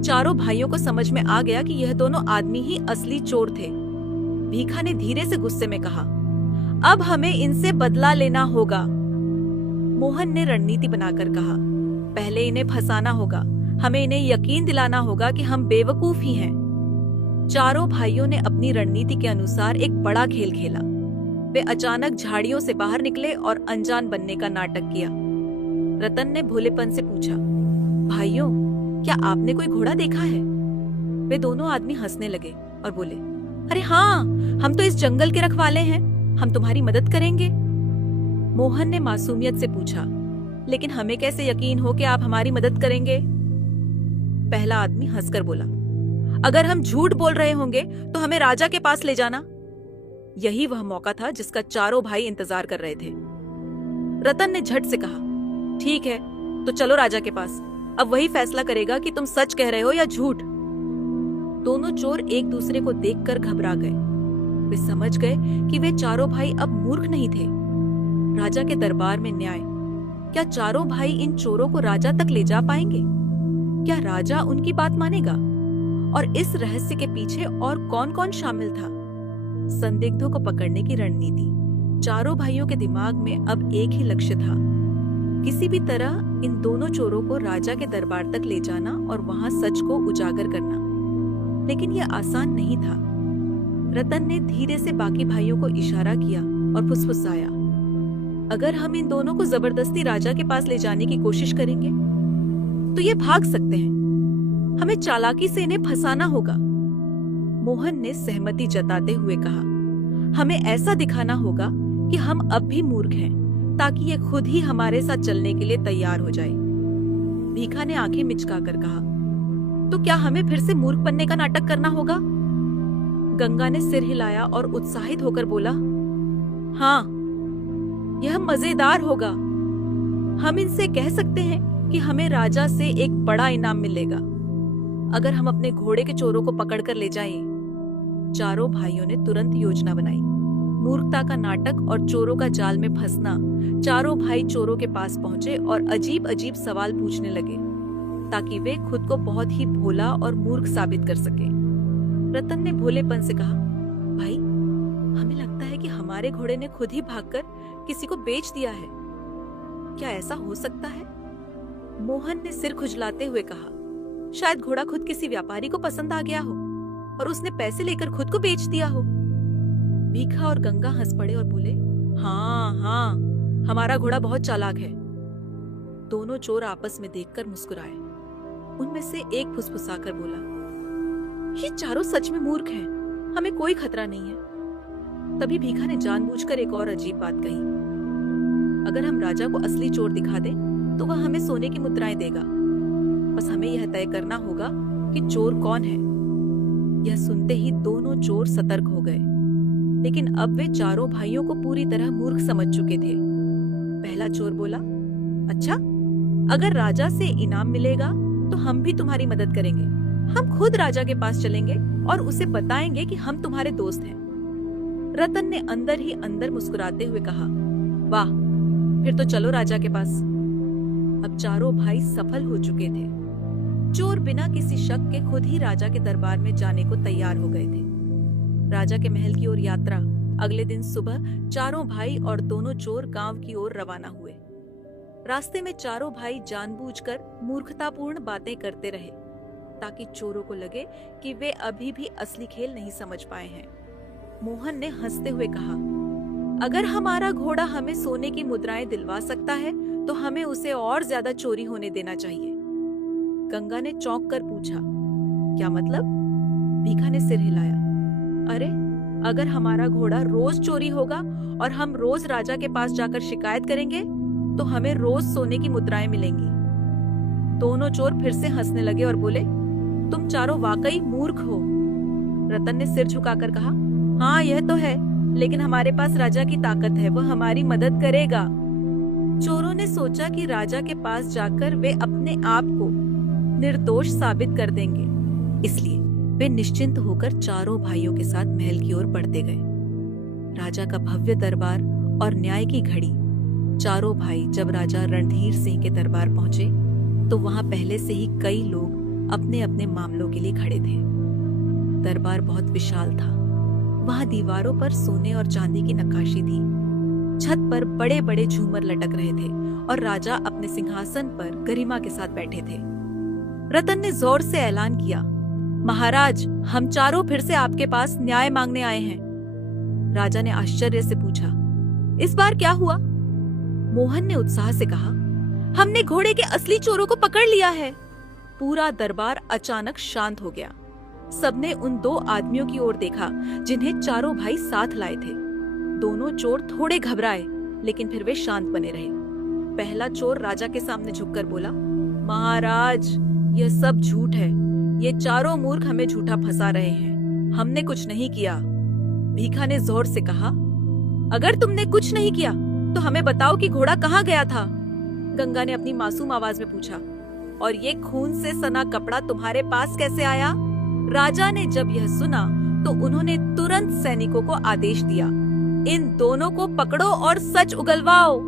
चारों भाइयों को समझ में आ गया कि यह दोनों आदमी ही असली चोर थे। भीखा ने धीरे से गुस्से में कहा, अब हमें इनसे बदला लेना होगा। मोहन ने रणनीति बनाकर कहा, पहले इन्हें फंसाना होगा। हमें इन्हें यकीन दिलाना होगा कि हम बेवकूफ ही हैं। चारों भाइयों ने अपनी रणनीति के अनुसार एक बड़ा खेल खेला। वे अचानक झाड़ियों से बाहर निकले और अनजान बनने का नाटक किया। रतन ने भोलेपन से पूछा, भाइयों, क्या आपने कोई घोड़ा देखा है? वे दोनों आदमी हंसने लगे और बोले, अरे हाँ, हम तो इस जंगल के रखवाले हैं, हम तुम्हारी मदद करेंगे। मोहन ने मासूमियत से पूछा, लेकिन हमें कैसे यकीन हो कि आप हमारी मदद करेंगे? पहला आदमी हंसकर बोला, अगर हम झूठ बोल रहे होंगे तो हमें राजा के पास ले जाना। यही वह मौका था जिसका चारों भाई इंतजार कर रहे थे। रतन ने झट से कहा, ठीक है, तो चलो राजा के पास। अब वही फैसला करेगा कि तुम सच कह रहे हो या झूठ। दोनों चोर एक दूसरे को देखकर घबरा गए। वे समझ गए कि वे चारों भाई अब मूर्ख नहीं थे। राजा के दरबार में न्याय। क्या चारों भाई इन चोरों को राजा तक ले जा पाएंगे? क्या राजा उनकी बात मानेगा? और इस रहस्य के पीछे और कौन कौन शामिल था? संदिग्धों को पकड़ने की रणनीति। चारों भाइयों के दिमाग में अब एक ही लक्ष्य था, किसी भी तरह इन दोनों चोरों को राजा के दरबार तक ले जाना और वहां सच को उजागर करना। लेकिन यह आसान नहीं था। रतन ने धीरे से बाकी भाइयों को इशारा किया और फुसफुसाया, अगर हम इन दोनों को जबरदस्ती राजा के पास ले जाने की कोशिश करेंगे तो ये भाग सकते हैं। हमें चालाकी से इन्हें फंसाना होगा। मोहन ने सहमति जताते हुए कहा, हमें ऐसा दिखाना होगा कि हम अब भी मूर्ख हैं, ताकि ये खुद ही हमारे साथ चलने के लिए तैयार हो जाए। भीखा ने आंखें मिचकाकर कहा, तो क्या हमें फिर से मूर्ख बनने का नाटक करना होगा? गंगा ने सिर हिलाया और उत्साहित होकर बोला, हाँ, यह मजेदार होगा। हम इनसे कह सकते हैं कि हमें राजा से एक बड़ा इनाम मिलेगा अगर हम अपने घोड़े के चोरों को पकड़कर ले जाएं। चारों भाइयों ने तुरंत योजना बनाई। मूर्खता का नाटक और चोरों का जाल में फंसना। चारों भाई चोरों के पास पहुंचे और अजीब अजीब सवाल पूछने लगे, ताकि वे खुद को बहुत ही भोला और मूर्ख साबित कर सके। रतन ने भोलेपन से कहा, भाई, हमें लगता है कि हमारे घोड़े ने खुद ही भागकर किसी को बेच दिया है। क्या ऐसा हो सकता है? मोहन ने सिर खुजलाते हुए कहा, शायद घोड़ा खुद किसी व्यापारी को पसंद आ गया हो और उसने पैसे लेकर खुद को बेच दिया हो। भीखा और गंगा हंस पड़े और बोले, हाँ हाँ, हमारा घोड़ा बहुत चालाक है। दोनों चोर आपस में देखकर मुस्कुराए। उनमें से एक फुसफुसाकर बोला, ये चारों सच में मूर्ख हैं, हमें कोई खतरा नहीं है। तभी भीखा ने जानबूझकर एक और अजीब बात कही, अगर हम राजा को असली चोर दिखा दें तो वह हमें सोने की मुद्राएं देगा। बस हमें यह तय करना होगा कि चोर कौन है। यह सुनते ही दोनों चोर सतर्क हो गए, लेकिन अब वे चारों भाइयों को पूरी तरह मूर्ख समझ चुके थे। पहला चोर बोला, अच्छा, अगर राजा से इनाम मिलेगा तो हम भी तुम्हारी मदद करेंगे। हम खुद राजा के पास चलेंगे और उसे बताएंगे कि हम तुम्हारे दोस्त हैं। रतन ने अंदर ही अंदर मुस्कुराते हुए कहा, वाह, फिर तो चलो राजा के पास। अब चारों भाई सफल हो चुके थे। चोर बिना किसी शक के खुद ही राजा के दरबार में जाने को तैयार हो गए थे। राजा के महल की ओर यात्रा। अगले दिन सुबह चारों भाई और दोनों चोर गांव की ओर रवाना हुए। रास्ते में चारों भाई जानबूझकर मूर्खतापूर्ण बातें करते रहे, ताकि चोरों को लगे कि वे अभी भी असली खेल नहीं समझ पाए हैं। मोहन ने हंसते हुए कहा, अगर हमारा घोड़ा हमें सोने की मुद्राएं दिलवा सकता है तो हमें उसे और ज्यादा चोरी होने देना चाहिए। गंगा ने चौंक कर पूछा, क्या मतलब? भीखा ने सिर हिलाया, अरे, अगर हमारा घोड़ा रोज चोरी होगा और हम रोज राजा के पास जाकर शिकायत करेंगे तो हमें रोज सोने की मुद्राएं मिलेंगी। दोनों चोर फिर से हंसने लगे और बोले, तुम चारों वाकई मूर्ख हो। रतन ने सिर झुकाकर कहा, हाँ, यह तो है, लेकिन हमारे पास राजा की ताकत है, वह हमारी मदद करेगा। चोरों ने सोचा कि राजा के पास जाकर वे अपने आप को निर्दोष साबित कर देंगे, इसलिए वे निश्चिंत होकर चारों भाइयों के साथ महल की ओर बढ़ते गए। राजा का भव्य दरबार और न्याय की घड़ी। चारों भाई जब राजा रणधीर सिंह के दरबार पहुंचे तो वहां पहले से ही कई लोग अपने अपने मामलों के लिए खड़े थे। दरबार बहुत विशाल था। वहां दीवारों पर सोने और चांदी की नक्काशी थी। छत पर बड़े बड़े झूमर लटक रहे थे और राजा अपने सिंहासन पर गरिमा के साथ बैठे थे। रतन ने जोर से ऐलान किया, महाराज, हम चारों फिर से आपके पास न्याय मांगने आए हैं। राजा ने आश्चर्य से पूछा, इस बार क्या हुआ? मोहन ने उत्साह से कहा, हमने घोड़े के असली चोरों को पकड़ लिया है। पूरा दरबार अचानक शांत हो गया। सबने उन दो आदमियों की ओर देखा जिन्हें चारों भाई साथ लाए थे। दोनों चोर थोड़े घबराए, लेकिन फिर वे शांत बने रहे। पहला चोर राजा के सामने झुककर बोला, महाराज, यह सब झूठ है। ये चारों मूर्ख हमें झूठा फंसा रहे हैं। हमने कुछ नहीं किया। भीखा ने जोर से कहा, अगर तुमने कुछ नहीं किया तो हमें बताओ कि घोड़ा कहाँ गया था? गंगा ने अपनी मासूम आवाज में पूछा, और ये खून से सना कपड़ा तुम्हारे पास कैसे आया? राजा ने जब यह सुना तो उन्होंने तुरंत सैनिकों को आदेश दिया, इन दोनों को पकड़ो और सच उगलवाओ।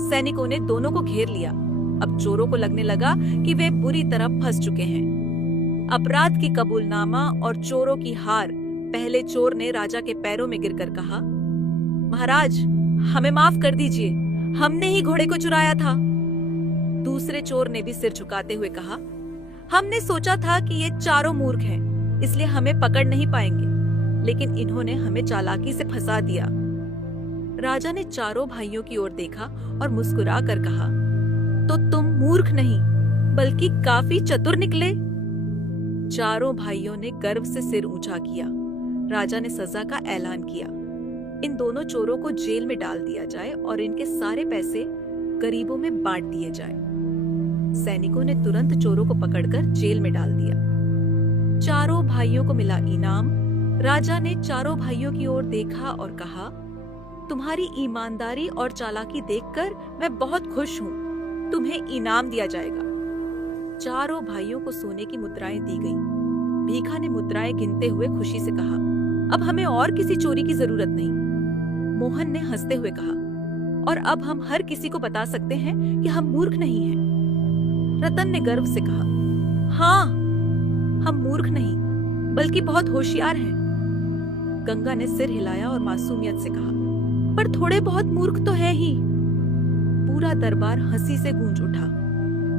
सैनिकों ने दोनों को घेर लिया। अब चोरों को लगने लगा कि वे बुरी तरह फंस चुके हैं। अपराध की कबूलनामा और चोरों की हार। पहले चोर ने राजा के पैरों में गिरकर कहा, महाराज, हमें माफ कर दीजिए, हमने ही घोड़े को चुराया था। दूसरे चोर ने भी सिर झुकाते हुए कहा, हमने सोचा था कि ये चारों मूर्ख हैं, इसलिए हमें पकड़ नहीं पाएंगे, लेकिन इन्होंने हमें चालाकी से फंसा दिया। राजा ने चारों भाइयों की ओर देखा और मुस्कुरा कर कहा, तो तुम मूर्ख नहीं बल्कि काफी चतुर निकले। चारों भाइयों ने गर्व से सिर ऊंचा किया। राजा ने सजा का ऐलान किया। इन दोनों चोरों को जेल में डाल दिया जाए और इनके सारे पैसे गरीबों में बांट दिए जाए। सैनिकों ने तुरंत चोरों को पकड़कर जेल में डाल दिया। चारों भाइयों को मिला इनाम। राजा ने चारों भाइयों की ओर देखा और कहा, तुम्हारी ईमानदारी और चालाकी देखकर मैं बहुत खुश हूँ। तुम्हें इनाम दिया जाएगा। चारों भाइयों को सोने की मुद्राएं दी गईं। भीखा ने मुद्राएं गिनते हुए खुशी से कहा, अब हमें और किसी चोरी की जरूरत नहीं। मोहन ने हंसते हुए कहा, और अब हम हर किसी को बता सकते हैं कि हम मूर्ख नहीं हैं। रतन ने गर्व से कहा, हाँ, हम मूर्ख नहीं बल्कि बहुत होशियार हैं। गंगा ने सिर हिलाया और मासूमियत से कहा, पर थोड़े बहुत मूर्ख तो है ही। पूरा दरबार हंसी से गूंज उठा।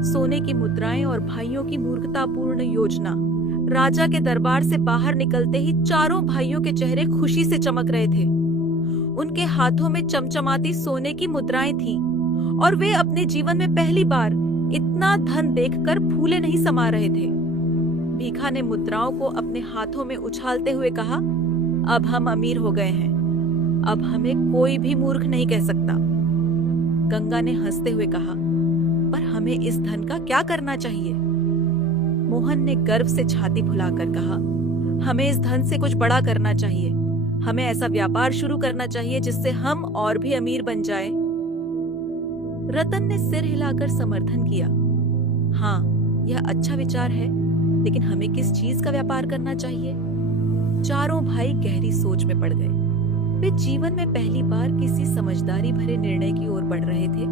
सोने की मुद्राएं और भाइयों की मूर्खतापूर्ण योजना। राजा के दरबार से बाहर निकलते ही चारों भाइयों के चेहरे खुशी से चमक रहे थे। उनके हाथों में चमचमाती सोने की मुद्राएं थीं और वे अपने जीवन में पहली बार इतना धन देखकर फूले नहीं समा रहे थे। भीखा ने मुद्राओं को अपने हाथों में उछालते हुए कहा, अब हम अमीर हो गए हैं। अब हमें कोई भी मूर्ख नहीं कह सकता। गंगा ने हंसते हुए कहा, पर हमें इस धन का क्या करना चाहिए? मोहन ने गर्व से छाती फुलाकर कहा, हमें इस धन से कुछ बड़ा करना चाहिए। हमें ऐसा व्यापार शुरू करना चाहिए जिससे हम और भी अमीर बन जाएं। रतन ने सिर हिलाकर समर्थन किया। हाँ, यह अच्छा विचार है, लेकिन हमें किस चीज का व्यापार करना चाहिए? चारों भाई गहरी सोच में पड़ गए। वे जीवन में पहली बार किसी समझदारी भरे निर्णय की ओर बढ़ रहे थे,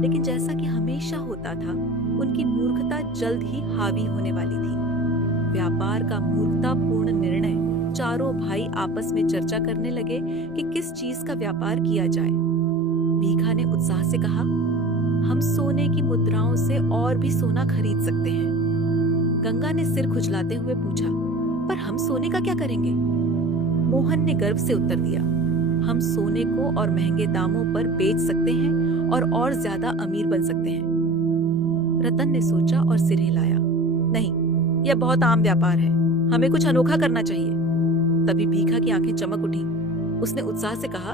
लेकिन जैसा कि हमेशा होता था, उनकी मूर्खता जल्द ही हावी होने वाली थी। व्यापार का मूर्खतापूर्ण निर्णय। चारों भाई आपस में चर्चा करने लगे कि किस चीज का व्यापार किया जाए। भीखा ने उत्साह से कहा, हम सोने की मुद्राओं से और भी सोना खरीद सकते हैं। गंगा ने सिर खुजलाते हुए पूछा, पर हम सोने का क्या करेंगे? मोहन ने गर्व से उत्तर दिया, हम सोने को और महंगे दामों पर बेच सकते हैं और ज्यादा अमीर बन सकते हैं। रतन ने सोचा और सिर हिलाया, नहीं, यह बहुत आम व्यापार है, हमें कुछ अनोखा करना चाहिए। तभी भीखा की आंखें चमक उठी। उसने उत्साह से कहा,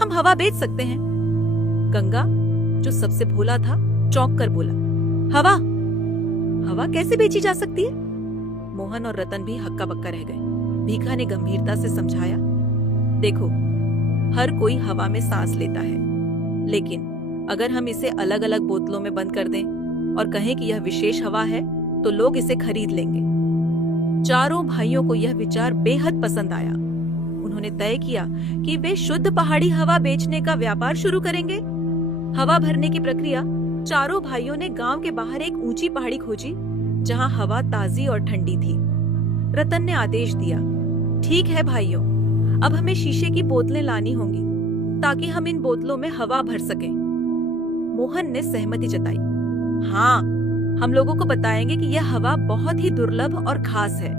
हम हवा बेच सकते हैं। गंगा, जो सबसे भोला था, चौंक कर बोला, हवा? हवा कैसे बेची जा सकती है? मोहन और रतन भी हक्का बक्का रह गए। भीखा ने गंभीरता से समझाया, देखो, हर कोई हवा में सांस लेता है, लेकिन अगर हम इसे अलग अलग बोतलों में बंद कर दें और कहें कि यह विशेष हवा है, तो लोग इसे खरीद लेंगे। चारों भाइयों को यह विचार बेहद पसंद आया। उन्होंने तय किया कि वे शुद्ध पहाड़ी हवा बेचने का व्यापार शुरू करेंगे। हवा भरने की प्रक्रिया। चारों भाइयों ने गांव के बाहर एक ऊंची पहाड़ी खोजी, जहां हवा ताजी और ठंडी थी। रतन ने आदेश दिया, ठीक है भाइयों, अब हमें शीशे की बोतलें लानी होंगी ताकि हम इन बोतलों में हवा भर सकें। मोहन ने सहमति जताई, हाँ, हम लोगों को बताएंगे कि यह हवा बहुत ही दुर्लभ और खास है।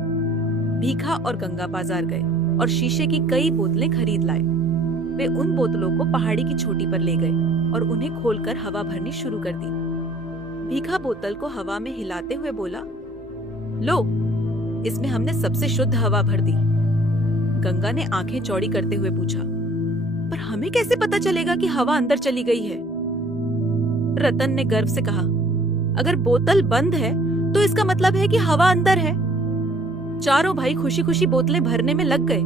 भीखा और गंगा बाजार गए और शीशे की कई बोतलें खरीद लाए। वे उन बोतलों को पहाड़ी की चोटी पर ले गए और उन्हें खोलकर हवा भरनी शुरू कर दी। भीखा बोतल को हवा में हिलाते हुए बोला, लो, इसमें हमने सबसे शुद्ध हवा भर दी। गंगा ने आंखें चौड़ी करते हुए पूछा, पर हमें कैसे पता चलेगा कि हवा अंदर चली गई है? रतन ने गर्व से कहा, अगर बोतल बंद है तो इसका मतलब है कि हवा अंदर है। चारों भाई खुशी खुशी बोतलें भरने में लग गए।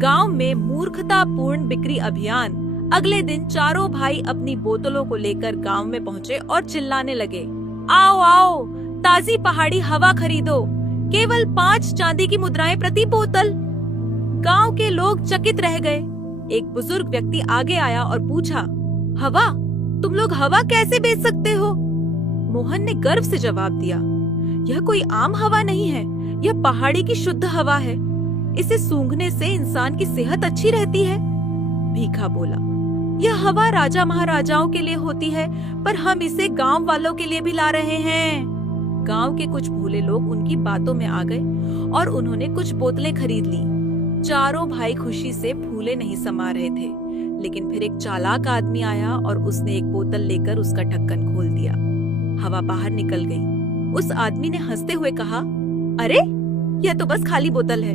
गांव में मूर्खतापूर्ण बिक्री अभियान। अगले दिन चारों भाई अपनी बोतलों को लेकर गांव में पहुंचे और चिल्लाने लगे, आओ आओ, ताजी पहाड़ी हवा खरीदो, केवल 5 चांदी की मुद्राएं प्रति बोतल। गांव के लोग चकित रह गए। एक बुजुर्ग व्यक्ति आगे आया और पूछा, हवा? तुम लोग हवा कैसे बेच सकते हो? मोहन ने गर्व से जवाब दिया, यह कोई आम हवा नहीं है, यह पहाड़ी की शुद्ध हवा है। इसे सूंघने से इंसान की सेहत अच्छी रहती है। भीखा बोला, यह हवा राजा महाराजाओं के लिए होती है, पर हम इसे गांव वालों के लिए भी ला रहे हैं। गांव के कुछ भोले लोग उनकी बातों में आ गए और उन्होंने कुछ बोतलें खरीद ली। चारों भाई खुशी से फूले नहीं समा रहे थे, लेकिन फिर एक चालाक आदमी आया और उसने एक बोतल लेकर उसका ढक्कन खोल दिया। हवा बाहर निकल गई। उस आदमी ने हंसते हुए कहा, अरे यह तो बस खाली बोतल है,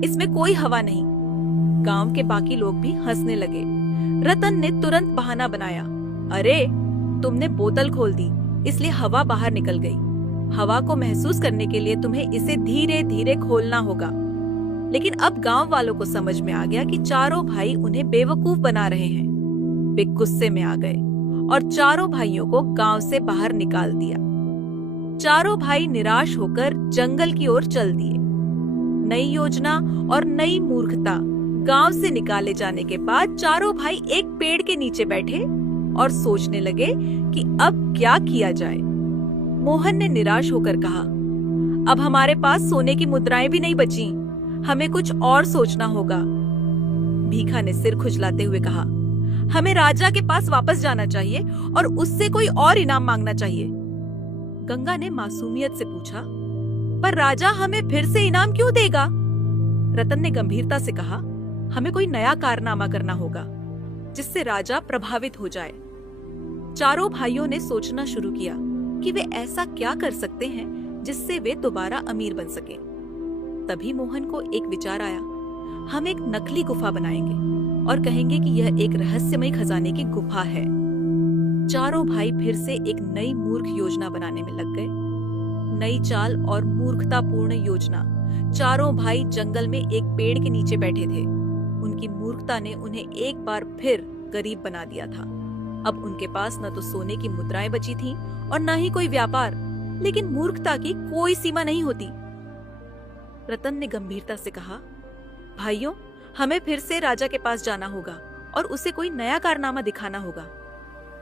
इसमें कोई हवा नहीं। गांव के बाकी लोग भी हंसने लगे। रतन ने तुरंत बहाना बनाया, अरे तुमने बोतल खोल दी इसलिए हवा बाहर निकल गई। हवा को महसूस करने के लिए तुम्हें इसे धीरे धीरे खोलना होगा। लेकिन अब गांव वालों को समझ में आ गया कि चारों भाई उन्हें बेवकूफ बना रहे हैं। वे गुस्से में आ गए और चारों भाइयों को गांव से बाहर निकाल दिया। चारों भाई निराश होकर जंगल की ओर चल दिए। नई योजना और नई मूर्खता। गांव से निकाले जाने के बाद चारों भाई एक पेड़ के नीचे बैठे और सोचने लगे कि अब क्या किया जाए। मोहन ने निराश होकर कहा, अब हमारे पास सोने की मुद्राएं भी नहीं बची, हमें कुछ और सोचना होगा। भीखा ने सिर खुजलाते हुए कहा, हमें राजा के पास वापस जाना चाहिए और उससे कोई और इनाम मांगना चाहिए। गंगा ने मासूमियत से पूछा, पर राजा हमें फिर से इनाम क्यों देगा? रतन ने गंभीरता से कहा, हमें कोई नया कारनामा करना होगा जिससे राजा प्रभावित हो जाए। चारों भाइयों ने सोचना शुरू किया कि वे ऐसा क्या कर सकते हैं जिससे वे दोबारा अमीर बन सकें। तभी मोहन को एक विचार आया, हम एक नकली गुफा बनाएंगे और कहेंगे कि यह एक रहस्यमयी खजाने की गुफा है। चारों भाई फिर से एक नई मूर्ख योजना बनाने में लग गए। नई चाल और मूर्खतापूर्ण योजना। चारों भाई जंगल में एक पेड़ के नीचे बैठे थे। उनकी मूर्खता ने उन्हें एक बार फिर गरीब बना दिया था। अब उनके पास न तो सोने की मुद्राएं बची थीं और न ही कोई व्यापार, लेकिन मूर्खता की कोई सीमा नहीं होती। रतन ने गंभीरता से कहा, भाइयों, हमें फिर से राजा के पास जाना होगा और उसे कोई नया कारनामा दिखाना होगा।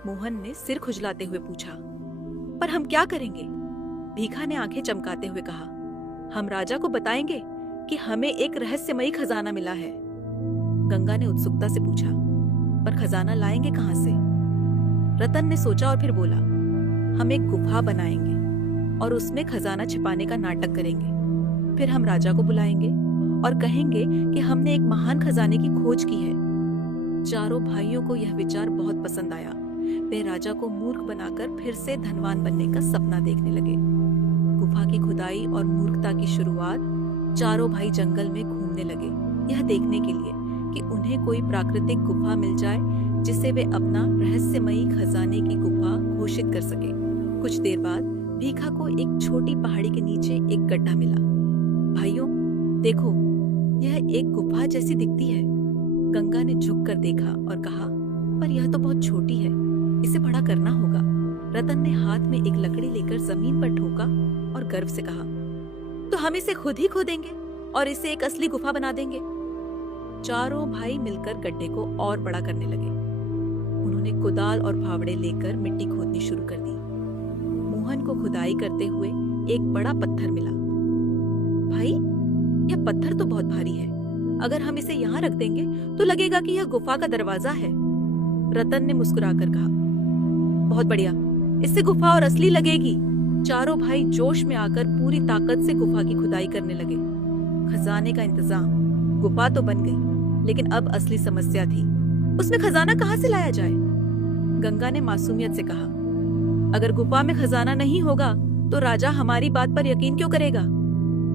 मोहन ने सिर खुजलाते हुए पूछा, पर हम क्या करेंगे? भीखा ने आंखें चमकाते हुए कहा, हम राजा को बताएंगे कि हमें एक रहस्यमयी खजाना मिला है। गंगा ने उत्सुकता से पूछा, पर खजाना लाएंगे कहां से? रतन ने सोचा और फिर बोला, हम एक गुफा बनाएंगे और उसमें खजाना छिपाने का नाटक करेंगे। फिर हम राजा को बुलाएंगे और कहेंगे कि हमने एक महान खजाने की खोज की है। चारों भाइयों को यह विचार बहुत पसंद आया। वे राजा को मूर्ख बनाकर फिर से धनवान बनने का सपना देखने लगे। गुफा की खुदाई और मूर्खता की शुरुआत। चारों भाई जंगल में घूमने लगे, यह देखने के लिए कि उन्हें कोई प्राकृतिक गुफा मिल जाए जिसे वे अपना रहस्यमयी खजाने की गुफा घोषित कर सके। कुछ देर बाद भीखा को एक छोटी पहाड़ी के नीचे एक गड्ढा मिला। भाइयों, देखो, यह एक गुफा जैसी दिखती है। गंगा ने झुककर देखा और कहा, पर यह तो बहुत छोटी है, इसे बड़ा करना होगा। रतन ने हाथ में एक लकड़ी लेकर जमीन पर ठोका और गर्व से कहा, तो हम इसे खुद ही खोदेंगे और इसे एक असली गुफा बना देंगे। चारों भाई मिलकर गड्ढे को और बड़ा करने लगे। उन्होंने कुदाल और फावड़े लेकर मिट्टी खोदनी शुरू कर दी। मोहन को खुदाई करते हुए एक बड़ा पत्थर मिला। भाई, यह पत्थर तो बहुत भारी है, अगर हम इसे यहाँ रख देंगे तो लगेगा कि यह गुफा का दरवाजा है। रतन ने मुस्कुराकर कहा, बहुत बढ़िया, इससे गुफा और असली लगेगी। चारों भाई जोश में आकर पूरी ताकत से गुफा की खुदाई करने लगे। खजाने का इंतजाम। गुफा तो बन गई, लेकिन अब असली समस्या थी, उसमें खजाना कहाँ से लाया जाए? गंगा ने मासूमियत से कहा, अगर गुफा में खजाना नहीं होगा तो राजा हमारी बात पर यकीन क्यों करेगा?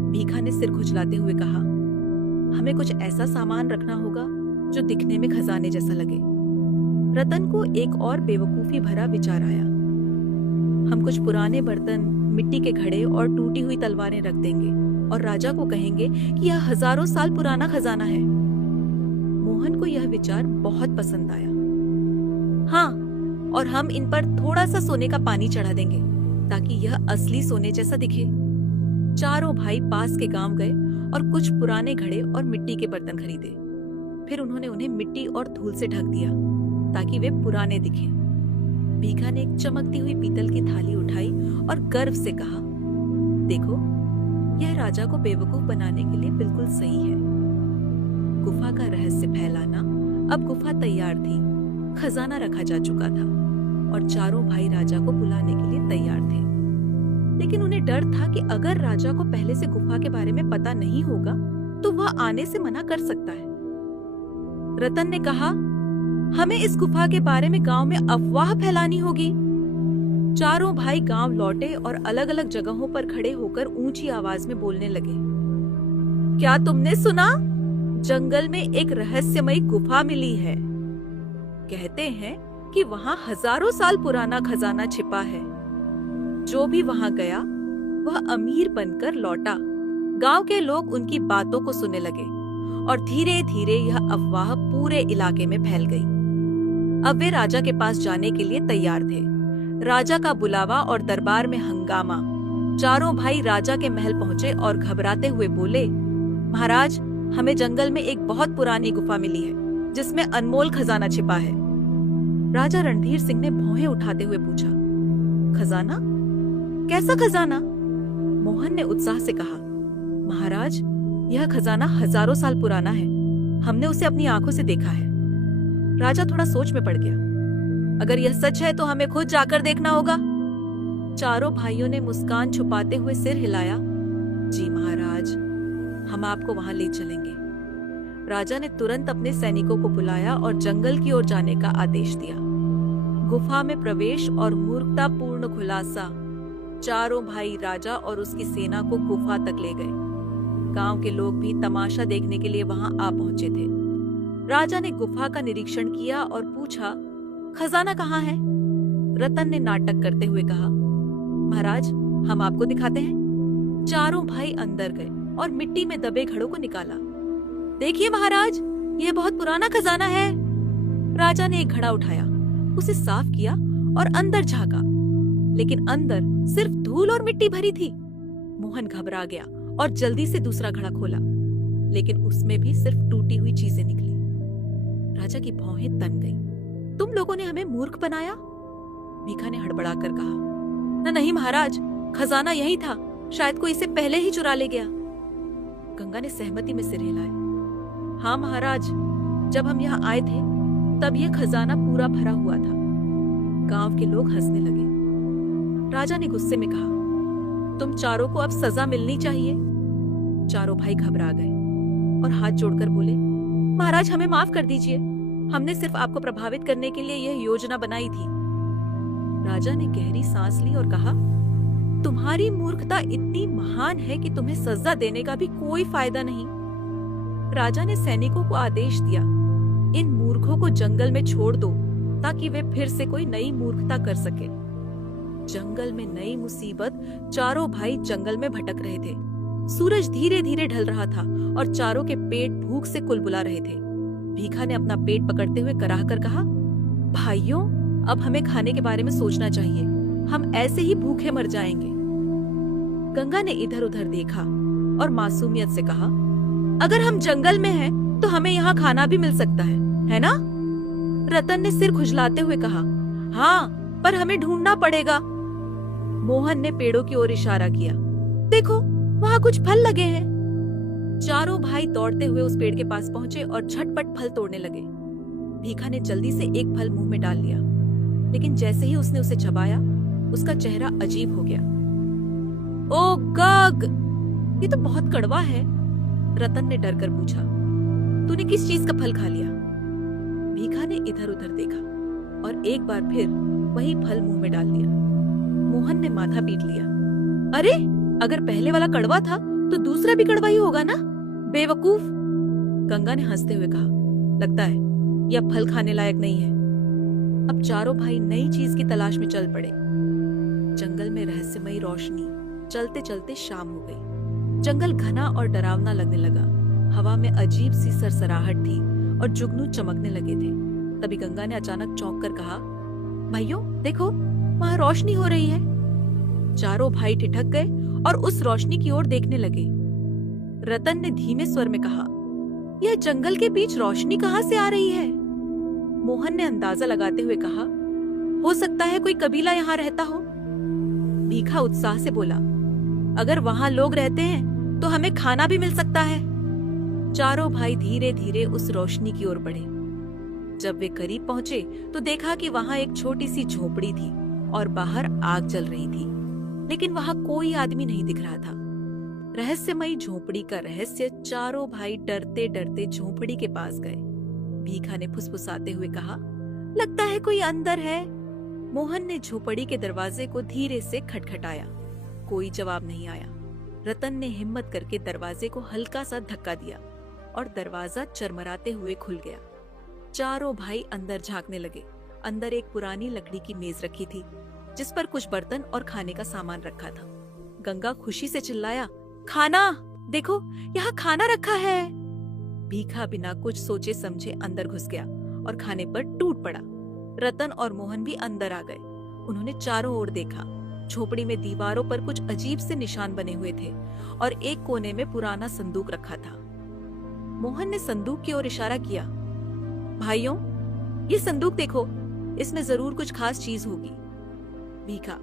भीखा ने सिर खुजलाते हुए कहा, हमें कुछ ऐसा सामान रखना होगा जो दिखने में खजाने जैसा लगे। रतन को एक और बेवकूफी भरा विचार आया। हम कुछ पुराने बर्तन, मिट्टी के घड़े और टूटी हुई तलवारें रख देंगे और राजा को कहेंगे कि यह हजारों साल पुराना खजाना है। मोहन को यह विचार बहुत पसंद आया। हाँ, और हम इन पर थोड़ा सा सोने का पानी चढ़ा देंगे ताकि यह असली सोने जैसा दिखे। चारों भाई पास के गांव गए और कुछ पुराने घड़े और मिट्टी के बर्तन खरीदे। फिर उन्होंने उन्हें मिट्टी और धूल से ढक दिया ताकि वे पुराने दिखें। भीखा ने एक चमकती हुई पीतल की थाली उठाई और गर्व से कहा, देखो, यह राजा को बेवकूफ बनाने के लिए बिल्कुल सही है। गुफा का रहस्य फैलाना। अब गुफा तैयार थी, खजाना रखा जा चुका था और चारों भाई राजा को बुलाने के लिए तैयार थे। लेकिन उन्हें डर था कि अगर राजा को पहले से गुफा के बारे में पता नहीं होगा तो वह आने से मना कर सकता है। रतन ने कहा, हमें इस गुफा के बारे में गांव में अफवाह फैलानी होगी। चारों भाई गांव लौटे और अलग अलग जगहों पर खड़े होकर ऊंची आवाज में बोलने लगे। क्या तुमने सुना? जंगल में एक रहस्यमयी गुफा मिली है। कहते हैं कि वहां हजारों साल पुराना खजाना छिपा है। जो भी वहां गया वह अमीर बनकर लौटा। गांव के लोग उनकी बातों को सुनने लगे और धीरे धीरे यह अफवाह पूरे इलाके में फैल गई। अब वे राजा के पास जाने के लिए तैयार थे। राजा का बुलावा और दरबार में हंगामा। चारों भाई राजा के महल पहुंचे और घबराते हुए बोले, महाराज, हमें जंगल में एक बहुत पुरानी गुफा मिली है जिसमें अनमोल खजाना छिपा है। राजा रणधीर सिंह ने भौहें उठाते हुए पूछा, खजाना? कैसा खजाना? मोहन ने उत्साह से कहा, महाराज, यह खजाना हजारों साल पुराना है। हमने उसे अपनी आंखों से देखा है। राजा थोड़ा सोच में पड़ गया। अगर यह सच है तो हमें खुद जाकर देखना होगा। चारों भाइयों ने मुस्कान छुपाते हुए सिर हिलाया। जी महाराज, हम आपको वहां ले चलेंगे। राजा ने तुरंत अपने सैनिकों को बुलाया और जंगल की ओर जाने का आदेश दिया। गुफा में प्रवेश और मूर्खतापूर्ण खुलासा। चारों भाई राजा और उसकी सेना को गुफा तक ले गए। गांव के लोग भी तमाशा देखने के लिए वहां आ पहुंचे थे। राजा ने गुफा का निरीक्षण किया और पूछा, खजाना कहाँ है? रतन ने नाटक करते हुए कहा, महाराज, हम आपको दिखाते हैं। चारों भाई अंदर गए और मिट्टी में दबे घड़ों को निकाला। देखिए महाराज, यह बहुत पुराना खजाना है। राजा ने एक घड़ा उठाया, उसे साफ किया और अंदर झांका, लेकिन अंदर सिर्फ धूल और मिट्टी भरी थी। मोहन घबरा गया और जल्दी से दूसरा घड़ा खोला, लेकिन उसमें भी सिर्फ टूटी हुई चीजें निकली। राजा की भौहें तन गई। तुम लोगों ने हमें मूर्ख बनाया? भीखा ने हड़बड़ाकर कहा, नहीं महाराज, खजाना यही था। शायद कोई इसे पहले ही चुरा ले गया। गंगा ने सहमति में सिर हिलाया। हाँ महाराज, जब हम यहाँ आए थे तब यह खजाना पूरा भरा हुआ था। गांव के लोग हंसने लगे। राजा ने गुस्से में कहा, तुम चारों को अब सजा मिलनी चाहिए। चारों भाई घबरा गए और हाथ जोड़कर बोले, महाराज, हमें माफ कर दीजिए। हमने सिर्फ आपको प्रभावित करने के लिए यह योजना बनाई थी। राजा ने गहरी सांस ली और कहा, तुम्हारी मूर्खता इतनी महान है कि तुम्हें सजा देने का भी कोई फायदा नहीं। राजा ने सैनिकों को आदेश दिया, इन मूर्खों को जंगल में छोड़ दो ताकि वे फिर से कोई नई मूर्खता कर सके। जंगल में नई मुसीबत। चारों भाई जंगल में भटक रहे थे। सूरज धीरे धीरे ढल रहा था और चारों के पेट भूख से कुलबुला रहे थे। भीखा ने अपना पेट पकड़ते हुए कराह कर कहा, भाइयों, अब हमें खाने के बारे में सोचना चाहिए। हम ऐसे ही भूखे मर जाएंगे। गंगा ने इधर उधर देखा और मासूमियत से कहा, अगर हम जंगल में हैं तो हमें यहाँ खाना भी मिल सकता है ना? रतन ने सिर खुजलाते हुए कहा, हाँ, पर हमें ढूंढना पड़ेगा। मोहन ने पेड़ों की ओर इशारा किया, देखो, वहाँ कुछ फल लगे हैं। चारों भाई दौड़ते हुए उस पेड़ के पास पहुंचे और झटपट फल तोड़ने लगे। भीखा ने जल्दी से एक फल मुंह में डाल लिया, लेकिन जैसे ही उसने उसे चबाया, उसका चेहरा अजीब हो गया। ओ गग, ये तो बहुत कड़वा है। रतन ने डरकर पूछा, तूने किस चीज का फल खा लिया? भीखा ने इधर उधर देखा और एक बार फिर वही फल मुंह में डाल लिया। मोहन ने माथा पीट लिया, अरे, अगर पहले वाला कड़वा था तो दूसरा भी कड़वा ही होगा ना, बेवकूफ। गंगा ने हंसते हुए कहा, लगता है यह फल खाने लायक नहीं है। अब चारों भाई नई चीज की तलाश में चल पड़े। जंगल में रहस्यमयी रोशनी। चलते चलते शाम हो गई। जंगल घना और डरावना लगने लगा। हवा में अजीब सी सरसराहट थी और जुगनू चमकने लगे थे। तभी गंगा ने अचानक चौंक कर कहा, भाइयों, देखो, वहां रोशनी हो रही है। चारों भाई ठिठक गए और उस रोशनी की ओर देखने लगे। रतन ने धीमे स्वर में कहा, यह जंगल के बीच रोशनी कहाँ से आ रही है? मोहन ने अंदाजा लगाते हुए कहा, हो सकता है कोई कबीला यहाँ रहता हो। भीखा उत्साह से बोला, अगर वहां लोग रहते हैं तो हमें खाना भी मिल सकता है। चारों भाई धीरे धीरे उस रोशनी की ओर बढ़े। जब वे करीब पहुंचे तो देखा कि वहां एक छोटी सी झोपड़ी थी और बाहर आग जल रही थी, लेकिन वहां कोई आदमी नहीं दिख रहा था। रहस्यमयी झोपड़ी का रहस्य चारों भाई डरते डरते झोपड़ी के पास गए। भीखा ने फुसफुसाते हुए कहा, लगता है कोई अंदर है। मोहन ने झोपड़ी के दरवाजे को धीरे से खटखटाया। कोई जवाब नहीं आया। रतन ने हिम्मत करके दरवाजे को हल्का सा धक्का दिया और दरवाजा चरमराते हुए खुल गया। चारों भाई अंदर झांकने लगे। अंदर एक पुरानी लकड़ी की मेज रखी थी जिस पर कुछ बर्तन और खाने का सामान रखा था। गंगा खुशी से चिल्लाया, खाना देखो, यहाँ खाना रखा है। भीखा बिना कुछ सोचे समझे अंदर घुस गया और खाने पर टूट पड़ा। रतन और मोहन भी अंदर आ गए। उन्होंने चारों ओर देखा। झोपड़ी में दीवारों पर कुछ अजीब से निशान बने हुए थे और एक कोने में पुराना संदूक रखा था। मोहन ने संदूक की ओर इशारा किया, भाइयों, ये संदूक देखो, इसमें जरूर कुछ खास चीज होगी। भीखा,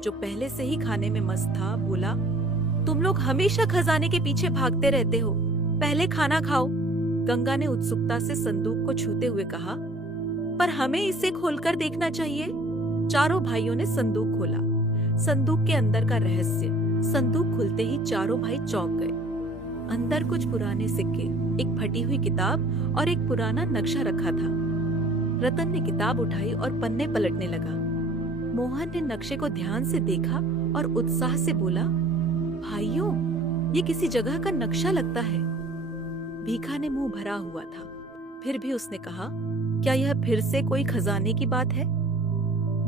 जो पहले से ही खाने में मस्त था, बोला, तुम लोग हमेशा खजाने के पीछे भागते रहते हो, पहले खाना खाओ। गंगा ने उत्सुकता से संदूक को छूते हुए कहा, पर हमें इसे खोलकर देखना चाहिए। चारों भाइयों ने संदूक खोला। संदूक के अंदर का रहस्य। संदूक खुलते ही चारों भाई चौंक गए। अंदर कुछ पुराने सिक्के, एक फटी हुई किताब और एक पुराना नक्शा रखा था। रतन ने किताब उठाई और पन्ने पलटने लगा। मोहन ने नक्शे को ध्यान से देखा और उत्साह से बोला, भाइयों, ये किसी जगह का नक्शा लगता है। भीखा ने मुंह भरा हुआ था, फिर भी उसने कहा, क्या यह फिर से कोई खजाने की बात है?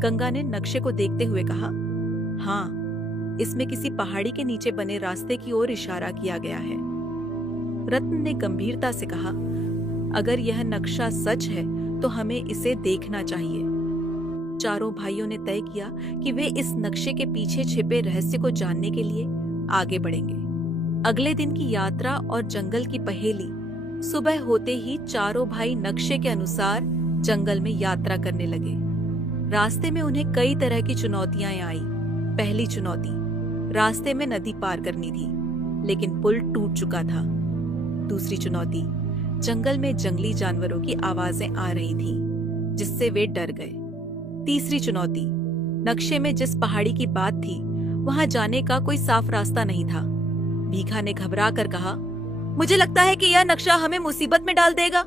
गंगा ने नक्शे को देखते हुए कहा, हाँ, इसमें किसी पहाड़ी के नीचे बने रास्ते की ओर इशारा किया गया है। रत्न ने गंभीरता से कहा, अगर यह नक्शा सच है तो हमें इसे देखना चाहिए। चारों भाइयों ने तय किया कि वे इस नक्शे के पीछे छिपे रहस्य को जानने के लिए आगे बढ़ेंगे। अगले दिन की यात्रा और जंगल की पहेली। सुबह होते ही चारों भाई नक्शे के अनुसार जंगल में यात्रा करने लगे। रास्ते में उन्हें कई तरह की चुनौतियां आई। पहली चुनौती, रास्ते में नदी पार करनी थी, लेकिन पुल टूट चुका था। दूसरी चुनौती, जंगल में जंगली जानवरों की आवाजें आ रही थीं, जिससे वे डर गए। तीसरी चुनौती, नक्शे में जिस पहाड़ी की बात थी वहां जाने का कोई साफ रास्ता नहीं था। भीखा ने घबरा कर कहा, मुझे लगता है कि यह नक्शा हमें मुसीबत में डाल देगा।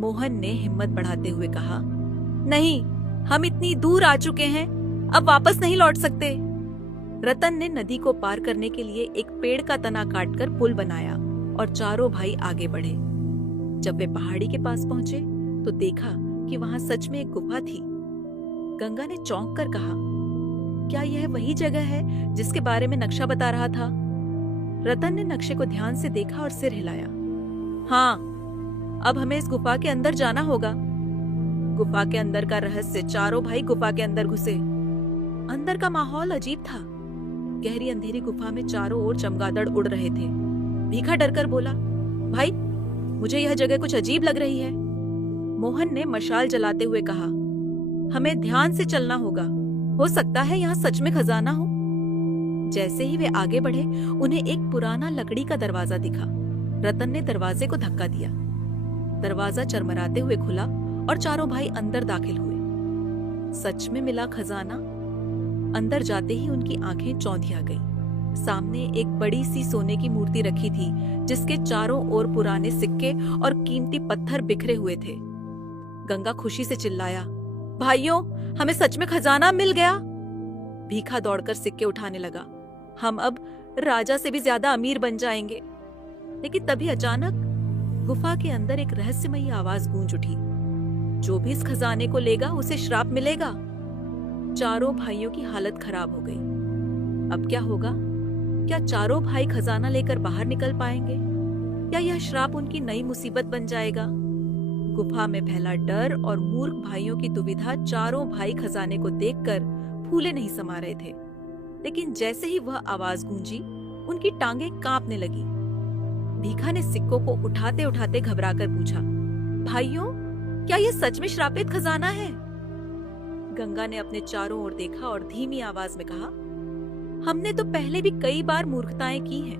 मोहन ने हिम्मत बढ़ाते हुए कहा, नहीं, हम इतनी दूर आ चुके हैं, अब वापस नहीं लौट सकते। रतन ने नदी को पार करने के लिए एक पेड़ का तना काटकर पुल बनाया और चारों भाई आगे बढ़े। जब वे पहाड़ी के पास पहुंचे तो देखा कि वहां सच में एक गुफा थी। गंगा ने चौंक कर कहा, क्या यह वही जगह है जिसके बारे में नक्शा बता रहा था? रतन ने नक्शे को ध्यान से देखा और सिर हिलाया। हाँ, अब हमें इस गुफा के अंदर जाना होगा। गुफा के अंदर का रहस्य। चारों भाई गुफा के अंदर घुसे। अंदर का माहौल अजीब था। गहरी अंधेरी गुफा में चारों ओर चमगादड़ उड़ रहे थे। भीखा डरकर बोला, भाई, मुझे यह जगह कुछ अजीब लग रही है। मोहन ने मशाल जलाते हुए कहा, हमें ध्यान से चलना होगा, हो सकता है यहाँ सच में खजाना हो। जैसे ही वे आगे बढ़े उन्हें एक पुराना लकड़ी का दरवाजा दिखा। रतन ने दरवाजे को धक्का दिया। दरवाजा चरमराते हुए खुला और चारों भाई अंदर दाखिल हुए। सच में मिला खजाना। अंदर जाते ही उनकी आंखें चौंधिया गईं। सामने एक बड़ी सी सोने की मूर्ति रखी थी जिसके चारों ओर पुराने सिक्के और कीमती पत्थर बिखरे हुए थे। गंगा खुशी से चिल्लाया, भाइयों, हमें सच में खजाना मिल गया। भीखा दौड़कर सिक्के उठाने लगा। हम अब राजा से भी ज्यादा अमीर बन जाएंगे। लेकिन तभी अचानक गुफा के अंदर एक रहस्यमयी आवाज गूंज उठी, जो भी इस खजाने को लेगा उसे श्राप मिलेगा। चारों भाइयों की हालत खराब हो गई। अब क्या होगा? क्या चारों भाई खजाना लेकर बाहर निकल पाएंगे या यह श्राप उनकी नई मुसीबत बन जाएगा? गुफा में फैला डर और मूर्ख भाइयों की दुविधा चारों भाई खजाने को देखकर फूले नहीं समा रहे थे। लेकिन जैसे ही वह आवाज गूंजी, उनकी टांगें कांपने लगी। भीखा ने सिक्कों को उठाते उठाते घबराकर पूछा, भाइयों, क्या यह सच में श्रापित खजाना है? गंगा ने अपने चारों ओर देखा और धीमी आवाज में कहा, हमने तो पहले भी कई बार मूर्खताएं की हैं,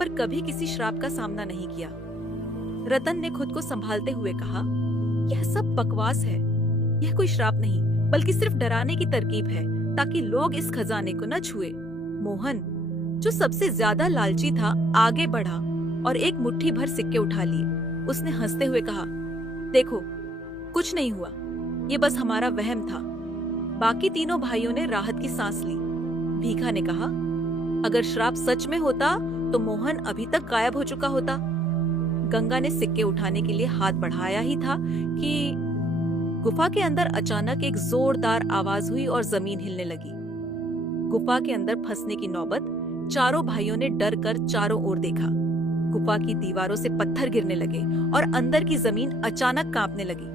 पर कभी किसी श्राप का सामना नहीं किया। रतन ने खुद को संभालते हुए कहा, यह सब बकवास है। यह कोई श्राप नहीं, बल्कि सिर्फ डराने की तरकीब है ताकि लोग इस खजाने को न छुए। मोहन, जो सबसे ज्यादा लालची था आगे बढ़ा और एक मुट्ठी भर सिक्के उठा लिए। उसने हंसते हुए कहा, देखो, कुछ नहीं हुआ, ये बस हमारा वहम था। बाकी तीनों भाइयों ने राहत की सांस ली। भीखा ने कहा, अगर श्राप सच में होता तो मोहन अभी तक गायब हो चुका होता। गंगा ने सिक्के उठाने के लिए हाथ बढ़ाया ही था कि गुफा के अंदर अचानक एक जोरदार आवाज हुई और जमीन हिलने लगी। गुफा के अंदर फंसने की नौबत। चारों भाइयों ने डर कर चारों ओर देखा। गुफा की दीवारों से पत्थर गिरने लगे और अंदर की जमीन अचानक कांपने लगी।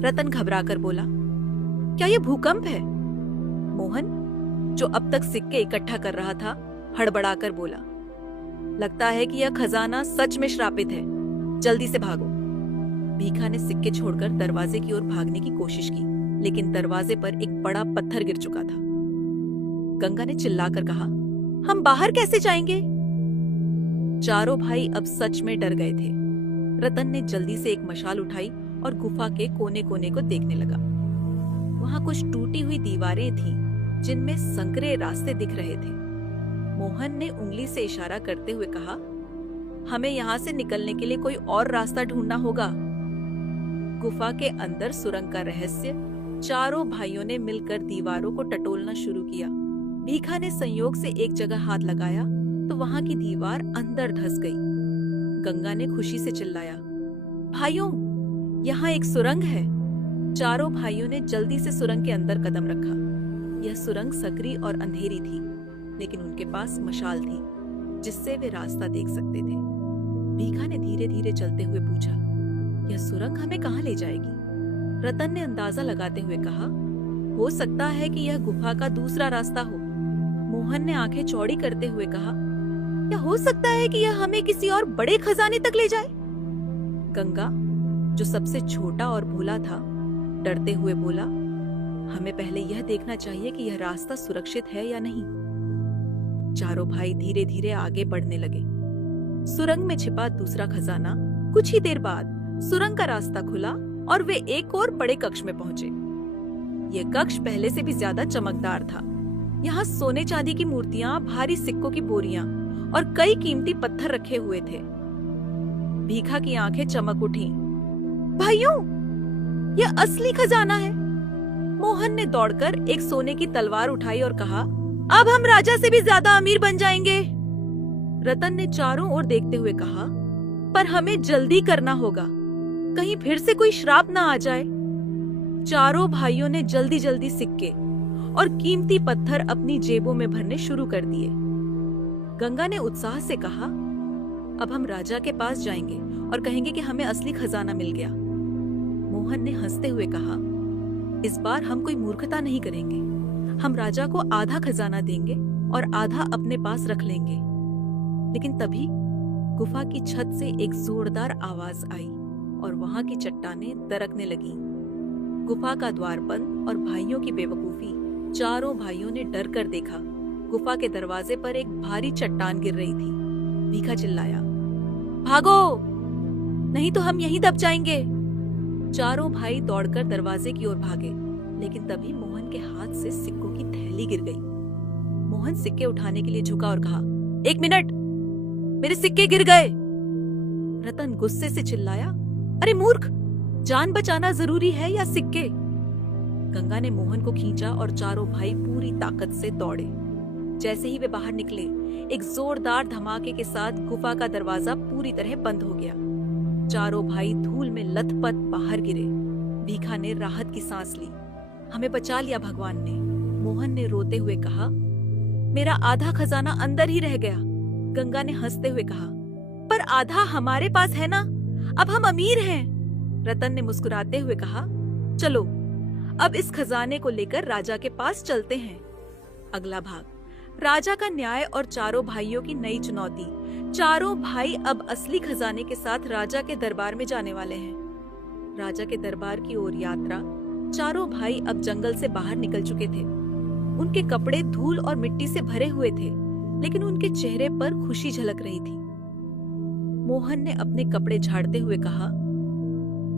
रतन घबराकर बोला, क्या ये भूकंप है? मोहन, जो अब तक सिक्के इकट्ठा कर रहा था, हड़बड़ाकर बोला, लगता है कि यह खजाना सच में श्रापित है, जल्दी से भागो। भीखा ने सिक्के छोड़कर दरवाजे की ओर भागने की कोशिश की, लेकिन दरवाजे पर एक बड़ा पत्थर गिर चुका था। गंगा ने चिल्लाकर कहा, हम बाहर कैसे जाएंगे? चारों भाई अब सच में डर गए थे। रतन ने जल्दी से एक मशाल उठाई और गुफा के कोने कोने को देखने लगा। वहां कुछ टूटी हुई दीवारें थीं, जिनमें संकरे रास्ते दिख रहे थे। मोहन ने उंगली से इशारा करते हुए कहा, हमें यहाँ से निकलने के लिए कोई और रास्ता ढूंढना होगा। गुफा के अंदर सुरंग का रहस्य। चारों भाइयों ने मिलकर दीवारों को टटोलना शुरू किया। भीखा ने संयोग से एक जगह हाथ लगाया तो वहां की दीवार अंदर धंस गई। गंगा ने खुशी से चिल्लाया, भाइयों, यहाँ एक सुरंग है। चारों भाइयों ने जल्दी से सुरंग के अंदर कदम रखा। यह सुरंग सकरी और अंधेरी थी, लेकिन उनके पास मशाल थी, जिससे वे रास्ता देख सकते थे। भीखा ने धीरे धीरे चलते हुए पूछा, यह सुरंग हमें कहाँ ले जाएगी? रतन ने अंदाजा लगाते हुए कहा, हो सकता है कि यह गुफा का दूसरा रास्ता हो। मोहन ने आंखें चौड़ी करते हुए कहा, या हो सकता है कि यह हमें किसी और बड़े खजाने तक ले जाए। गंगा, जो सबसे छोटा और भोला था, डरते हुए बोला, हमें पहले यह देखना चाहिए कि यह रास्ता सुरक्षित है या नहीं। चारों भाई धीरे धीरे आगे बढ़ने लगे। सुरंग में छिपा दूसरा खजाना। कुछ ही देर बाद सुरंग का रास्ता खुला और वे एक और बड़े कक्ष में पहुंचे। यह कक्ष पहले से भी ज्यादा चमकदार था। यहाँ सोने चांदी की मूर्तियां, भारी सिक्कों की बोरियां और कई कीमती पत्थर रखे हुए थे। भीखा की आंखें चमक उठी। भाइयों, यह असली खजाना है। मोहन ने दौड़कर एक सोने की तलवार उठाई और कहा, अब हम राजा से भी ज्यादा अमीर बन जाएंगे। रतन ने चारों ओर देखते हुए कहा, पर हमें जल्दी करना होगा, कहीं फिर से कोई श्राप ना आ जाए। चारों भाइयों ने जल्दी जल्दी सिक्के और कीमती पत्थर अपनी जेबों में भरने शुरू कर दिए। गंगा ने उत्साह से कहा, अब हम राजा के पास जाएंगे और कहेंगे कि हमें असली खजाना मिल गया। मोहन ने हंसते हुए कहा, इस बार हम कोई मूर्खता नहीं करेंगे। हम राजा को आधा खजाना देंगे और आधा अपने पास रख लेंगे। लेकिन तभी गुफा की छत से एक जोरदार आवाज आई और वहां की चट्टानें दरकने लगीं। गुफा का द्वार बंद और भाइयों की बेवकूफी। चारों भाइयों ने डर कर देखा। गुफा के दरवाजे पर एक भारी चट्टान गिर रही थी। भीखा चिल्लाया, भागो, नहीं तो हम यहीं दब जाएंगे। चारों भाई दौड़कर दरवाजे की ओर भागे, लेकिन तभी मोहन के हाथ से सिक्कों की थैली गिर गई। मोहन सिक्के उठाने के लिए झुका और कहा, एक मिनट, मेरे सिक्के गिर गए। रतन गुस्से से चिल्लाया, अरे मूर्ख, जान बचाना जरूरी है या सिक्के? गंगा ने मोहन को खींचा और चारों भाई पूरी ताकत से दौड़े। जैसे ही वे बाहर निकले, एक जोरदार धमाके के साथ गुफा का दरवाजा पूरी तरह बंद हो गया। चारों भाई धूल में लथपथ बाहर गिरे। भीखा ने राहत की सांस ली। हमें बचा लिया भगवान ने। मोहन ने रोते हुए कहा, मेरा आधा खजाना अंदर ही रह गया। गंगा ने हंसते हुए कहा, पर आधा हमारे पास है ना, अब हम अमीर हैं। रतन ने मुस्कुराते हुए कहा, चलो अब इस खजाने को लेकर राजा के पास चलते हैं। अगला भाग, राजा का न्याय और चारों भाइयों की नई चुनौती। चारों भाई अब असली खजाने के साथ राजा के दरबार में जाने वाले हैं। राजा के दरबार की ओर यात्रा। चारों भाई अब जंगल से बाहर निकल चुके थे। उनके कपड़े धूल और मिट्टी से भरे हुए थे, लेकिन उनके चेहरे पर खुशी झलक रही थी। मोहन ने अपने कपड़े झाड़ते हुए कहा,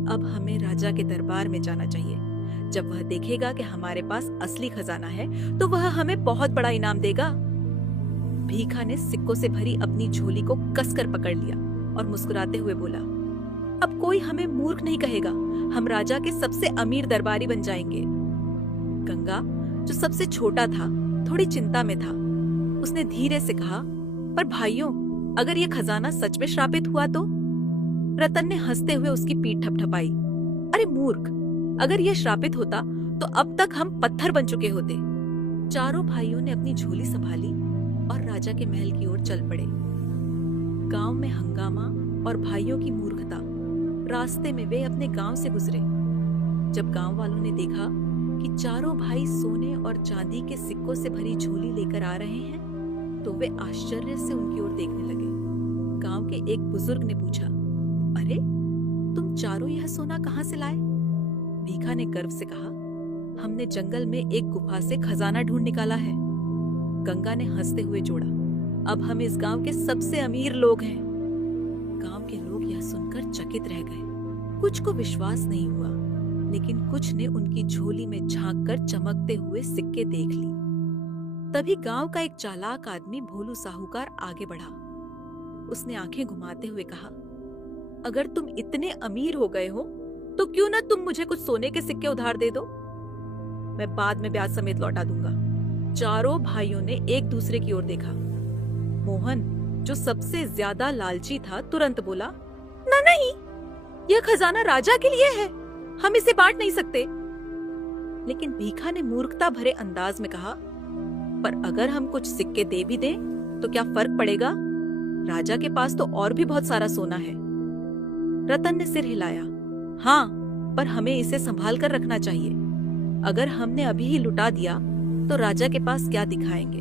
अब हमें राजा के दरबार में जाना चाहिए। जब वह देखेगा कि हमारे पास असली खजाना है, तो वह हमें बहुत बड़ा इनाम देगा। भीखा ने सिक्कों से भरी अपनी झोली को कसकर पकड़ लिया और मुस्कुराते हुए बोला, अब कोई हमें मूर्ख नहीं कहेगा, हम राजा के सबसे अमीर दरबारी बन जाएंगे। गंगा, जो सबसे छोटा था, थोड़ी चिंता में था। उसने धीरे से कहा, पर भाइयों, अगर ये खजाना सच में श्रापित हुआ तो? रतन ने हंसते हुए उसकी पीठ थपथपाई। अरे मूर्ख, अगर ये श्रापित होता तो अब तक हम पत्थर बन चुके होते। चारों भाइयों ने अपनी झोली संभाली और राजा के महल की ओर चल पड़े। गांव में हंगामा और भाइयों की मूर्खता। रास्ते में वे अपने गांव से गुजरे। जब गांव वालों ने देखा कि चारों भाई सोने और चांदी के सिक्कों से भरी झोली लेकर आ रहे हैं, तो वे आश्चर्य से उनकी ओर देखने लगे। गांव के एक बुजुर्ग ने पूछा, अरे तुम चारों यह सोना कहां से लाए? भीखा ने गर्व से कहा, हमने जंगल में एक गुफा से खजाना ढूंढ निकाला है। गंगा ने हंसते हुए जोड़ा, अब हम इस गांव के सबसे अमीर लोग हैं। गांव के लोग यह सुनकर चकित रह गए। कुछ को विश्वास नहीं हुआ, लेकिन कुछ ने उनकी झोली में झांककर चमकते हुए सिक्के देख ली। तभी गांव का एक चालाक आदमी भोलू साहूकार आगे बढ़ा। उसने आंखें घुमाते हुए कहा, अगर तुम इतने अमीर हो गए हो तो क्यों ना तुम मुझे कुछ सोने के सिक्के उधार दे दो, मैं बाद में ब्याज समेत लौटा दूंगा। चारों भाइयों ने एक दूसरे की ओर देखा। मोहन, जो सबसे ज्यादा लालची था, तुरंत बोला, ना नहीं, यह खजाना राजा के लिए है, हम इसे बांट नहीं सकते। लेकिन भीखा ने मूर्खता भरे अंदाज में कहा, पर अगर हम कुछ सिक्के दे भी दें तो क्या फर्क पड़ेगा? राजा के पास तो और भी बहुत सारा सोना है। रतन ने सिर हिलाया, हाँ, पर हमें इसे संभाल कर रखना चाहिए। अगर हमने अभी ही लुटा दिया तो राजा के पास क्या दिखाएंगे?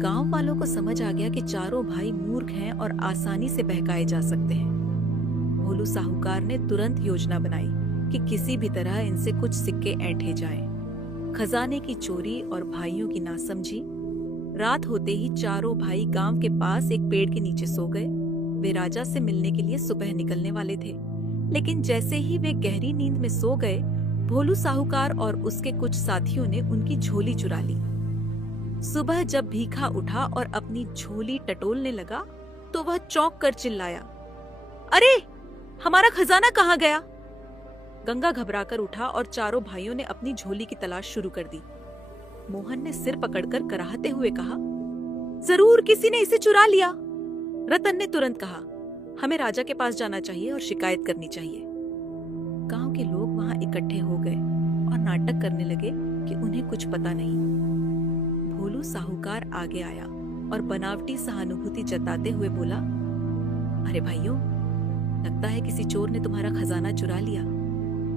गांव वालों को समझ आ गया कि चारों भाई मूर्ख हैं और आसानी से बहकाए जा सकते हैं। भोलू साहूकार ने तुरंत योजना बनाई कि किसी भी तरह इनसे कुछ सिक्के ऐंठे जाएं। खजाने की चोरी और भाइयों की नासमझी। रात होते ही चारों भाई गांव के पास एक पेड़ के नीचे सो गए। वे राजा से मिलने के लिए सुबह निकलने वाले थे, लेकिन जैसे ही वे गहरी नींद में सो गए, भोलू साहूकार और उसके कुछ साथियों ने उनकी झोली चुरा ली। सुबह जब भीखा उठा और अपनी झोली टटोलने लगा तो वह चौंक कर चिल्लाया, अरे हमारा खजाना कहाँ गया? गंगा घबराकर उठा और चारों भाइयों ने अपनी झोली की तलाश शुरू कर दी। मोहन ने सिर पकड़कर कराहते हुए कहा, जरूर किसी ने इसे चुरा लिया। रतन ने तुरंत कहा, हमें राजा के पास जाना चाहिए और शिकायत करनी चाहिए। गांव के लोग वहां इकट्ठे हो गए और नाटक करने लगे कि उन्हें कुछ पता नहीं। भोलू साहूकार आगे आया और बनावटी सहानुभूति जताते हुए बोला, अरे भाइयों, लगता है किसी चोर ने तुम्हारा खजाना चुरा लिया।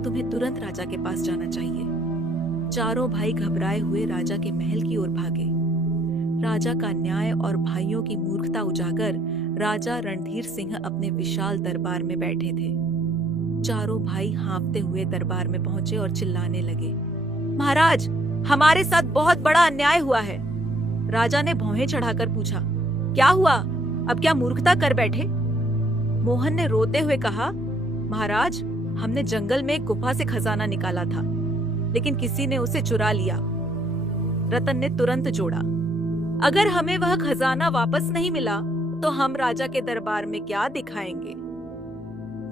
तुम्हें तुरंत राजा के पास जाना चाहिए। चारों भाई घबराए हुए राजा के महल की ओर भागे। राजा का न्याय और भाइयों की मूर्खता उजागर राजा रणधीर सिंह अपने विशाल दरबार में बैठे थे। चारों भाई हाँफते हुए दरबार में पहुंचे और चिल्लाने लगे, महाराज, हमारे साथ बहुत बड़ा अन्याय हुआ है। राजा ने भौहें चढ़ाकर पूछा, क्या हुआ? अब क्या मूर्खता कर बैठे? मोहन ने रोते हुए कहा, महाराज, हमने जंगल में एक गुफा से खजाना निकाला था, लेकिन किसी ने उसे चुरा लिया। रतन ने तुरंत जोड़ा, अगर हमें वह खजाना वापस नहीं मिला तो हम राजा के दरबार में क्या दिखाएंगे?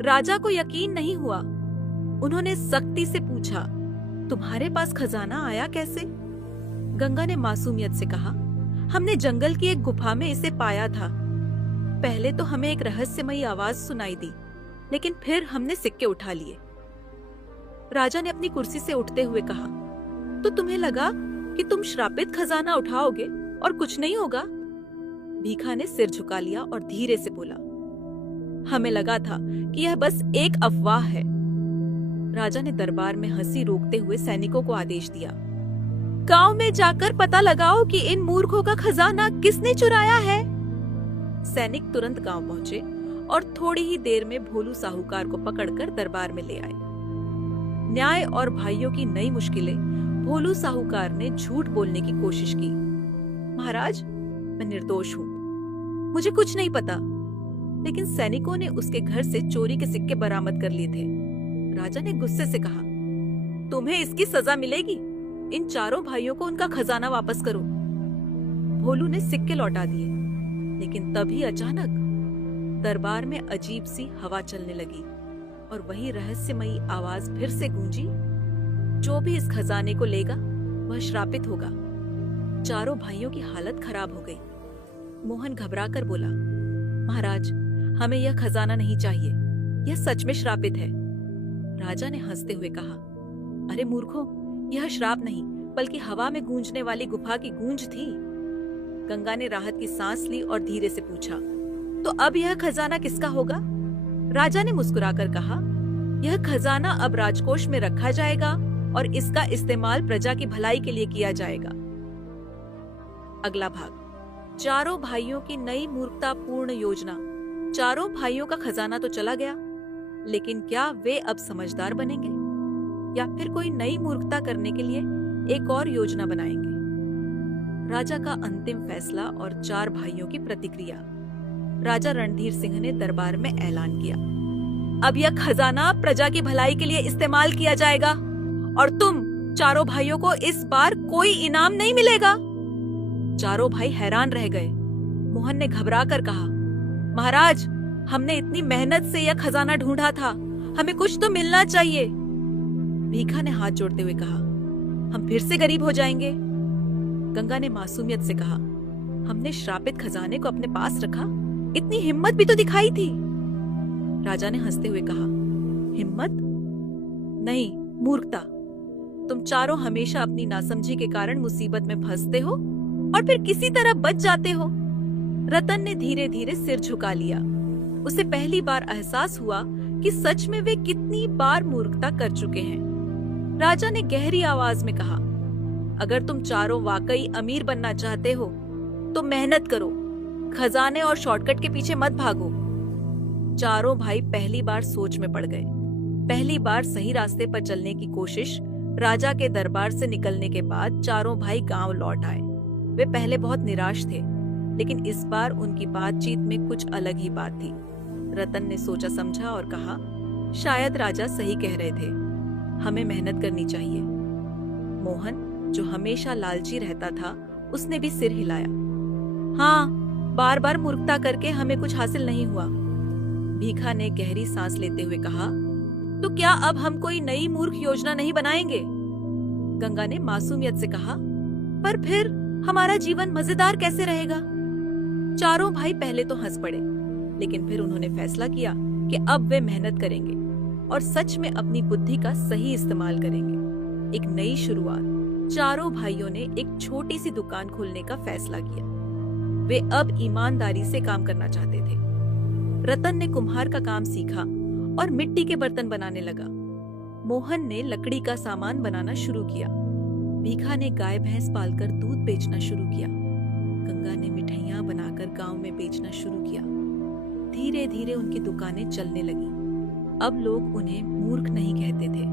राजा को यकीन नहीं हुआ। उन्होंने सख्ती से पूछा, तुम्हारे पास खजाना आया कैसे? गंगा ने मासूमियत से कहा, हमने जंगल की एक गुफा में इसे पाया था। पहले तो हमें एक रहस्यमयी आवाज सुनाई दी, लेकिन फिर हमने सिक्के उठा लिए। राजा ने अपनी कुर्सी से उठते हुए कहा, तो तुम्हें लगा कि तुम श्रापित खजाना उठाओगे और कुछ नहीं होगा? भीखा ने सिर झुका लिया और धीरे से बोला, हमें लगा था कि यह बस एक अफवाह है। राजा ने दरबार में हंसी रोकते हुए सैनिकों को आदेश दिया, गांव में जाकर पता लगाओ कि इन मूर्खों का खजाना किसने चुराया है। सैनिक तुरंत गांव पहुंचे और थोड़ी ही देर में भोलू साहूकार को पकड़कर दरबार में ले आए। न्याय और भाइयों की नई मुश्किलें। भोलू साहूकार ने झूठ बोलने की कोशिश की, महाराज, मैं निर्दोष हूँ, मुझे कुछ नहीं पता। लेकिन सैनिकों ने उसके घर से चोरी के सिक्के बरामद कर लिए थे। राजा ने गुस्से से कहा, तुम्हें इसकी सजा मिलेगी। इन चारों भाइयों को उनका खजाना वापस करो। भोलू ने सिक्के लौटा दिए। लेकिन तभी अचानक दरबार में अजीब सी हवा चलने लगी और वही रहस्यमयी आवाज फिर से गूंजी, जो भी इस खजाने को लेगा वह श्रापित होगा। चारों भाइयों की हालत खराब हो गई। मोहन घबराकर बोला, महाराज, हमें यह खजाना नहीं चाहिए, यह सच में श्रापित है। राजा ने हंसते हुए कहा, अरे मूर्खों, यह श्राप नहीं बल्कि हवा में गूंजने वाली गुफा की गूंज थी। गंगा ने राहत की सांस ली और धीरे से पूछा, तो अब यह खजाना किसका होगा? राजा ने मुस्कुराकर कहा, यह खजाना अब राजकोष में रखा जाएगा और इसका इस्तेमाल प्रजा की भलाई के लिए किया जाएगा। अगला भाग, चारों भाइयों की नई मूर्खतापूर्ण योजना। चारों भाइयों का खजाना तो चला गया, लेकिन क्या वे अब समझदार बनेंगे या फिर कोई नई मूर्खता करने के लिए एक और योजना बनाएंगे? राजा का अंतिम फैसला और चार भाइयों की प्रतिक्रिया। राजा रणधीर सिंह ने दरबार में ऐलान किया, अब यह खजाना प्रजा की भलाई के लिए इस्तेमाल किया जाएगा और तुम चारों भाइयों को इस बार कोई इनाम नहीं मिलेगा। चारों भाई हैरान रह गए। मोहन ने घबराकर कहा, महाराज, हमने इतनी मेहनत से यह खजाना ढूंढा था, हमें कुछ तो मिलना चाहिए। भीखा ने हाथ जोड़ते हुए कहा, हम फिर से गरीब हो जाएंगे। गंगा ने मासूमियत से कहा, हमने श्रापित खजाने को अपने पास रखा, इतनी हिम्मत भी तो दिखाई थी। राजा ने हंसते हुए कहा, हिम्मत नहीं, मूर्खता। तुम चारों हमेशा अपनी नासमझी के कारण मुसीबत में फंसते हो और फिर किसी तरह बच जाते हो। रतन ने धीरे धीरे सिर झुका लिया। उसे पहली बार एहसास हुआ कि सच में वे कितनी बार मूर्खता कर चुके हैं। राजा ने गहरी आवाज में कहा, अगर तुम चारों वाकई अमीर बनना चाहते हो तो मेहनत करो, खजाने और शॉर्टकट के पीछे मत भागो। चारों भाई पहली बार सोच में पड़ गए। पहली बार सही रास्ते पर चलने की कोशिश। राजा के दरबार से निकलने के बाद चारों भाई गांव लौट आए। वे पहले बहुत निराश थे, लेकिन इस बार उनकी बातचीत में कुछ अलग ही बात थी। रतन ने सोचा समझा और कहा, शायद राजा सही कह रहे थे, हमें मेहनत करनी चाहिए। मोहन, जो हमेशा लालची रहता था, उसने भी सिर हिलाया। हाँ, बार बार मूर्खता करके हमें कुछ हासिल नहीं हुआ। भीखा ने गहरी सांस लेते हुए कहा, तो क्या अब हम कोई नई मूर्ख योजना नहीं बनाएंगे? गंगा ने मासूमियत से कहा, पर फिर हमारा जीवन मजेदार कैसे रहेगा? चारों भाई पहले तो हंस पड़े, लेकिन फिर उन्होंने फैसला किया कि अब वे मेहनत करेंगे और सच में अपनी बुद्धि का सही इस्तेमाल करेंगे। एक नई शुरुआत। चारों भाइयों ने एक छोटी सी दुकान खोलने का फैसला किया। वे अब ईमानदारी से काम करना चाहते थे। रतन ने कुम्हार का काम सीखा और मिट्टी के बर्तन बनाने लगा। मोहन ने लकड़ी का सामान बनाना शुरू किया। भीखा ने गाय भैंस पालकर दूध बेचना शुरू किया। गंगा ने मिठाइयां बनाकर गांव में बेचना शुरू किया। धीरे धीरे उनकी दुकानें चलने लगी। अब लोग उन्हें मूर्ख नहीं कहते थे,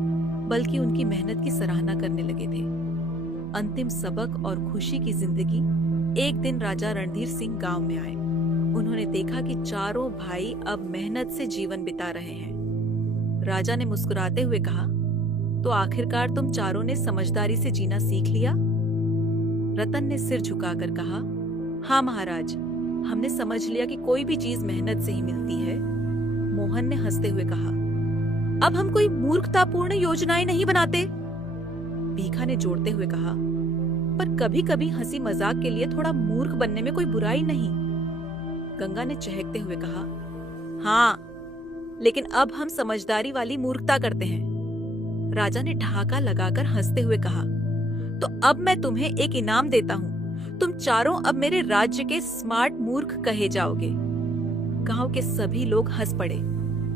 बल्कि उनकी मेहनत की सराहना करने लगे थे। अंतिम सबक और खुशी की जिंदगी। एक दिन राजा रणधीर सिंह गांव में आए। उन्होंने देखा कि चारों भाई अब मेहनत से जीवन बिता रहे हैं। राजा ने मुस्कुराते हुए कहा, तो आखिरकार तुम चारों ने समझदारी से जीना सीख लिया? रतन ने सिर झुकाकर कहा, हाँ महाराज, हमने समझ लिया कि कोई भी चीज मेहनत से ही मिलती है। मोहन ने हंसते हुए कहा, अब हम कोई मूर्खतापूर्ण योजनाएं नहीं बनाते। भीखा ने जोड़ते हुए कहा, पर कभी कभी हंसी मजाक के लिए थोड़ा मूर्ख बनने में कोई बुराई नहीं। गंगा ने चहकते हुए कहा, हाँ, लेकिन अब हम समझदारी वाली मूर्खता करते हैं। राजा ने ठहाका लगाकर हंसते हुए कहा, तो अब मैं तुम्हें एक इनाम देता हूँ। तुम चारों अब मेरे राज्य के स्मार्ट मूर्ख कहे जाओगे। गांव के सभी लोग हंस पड़े।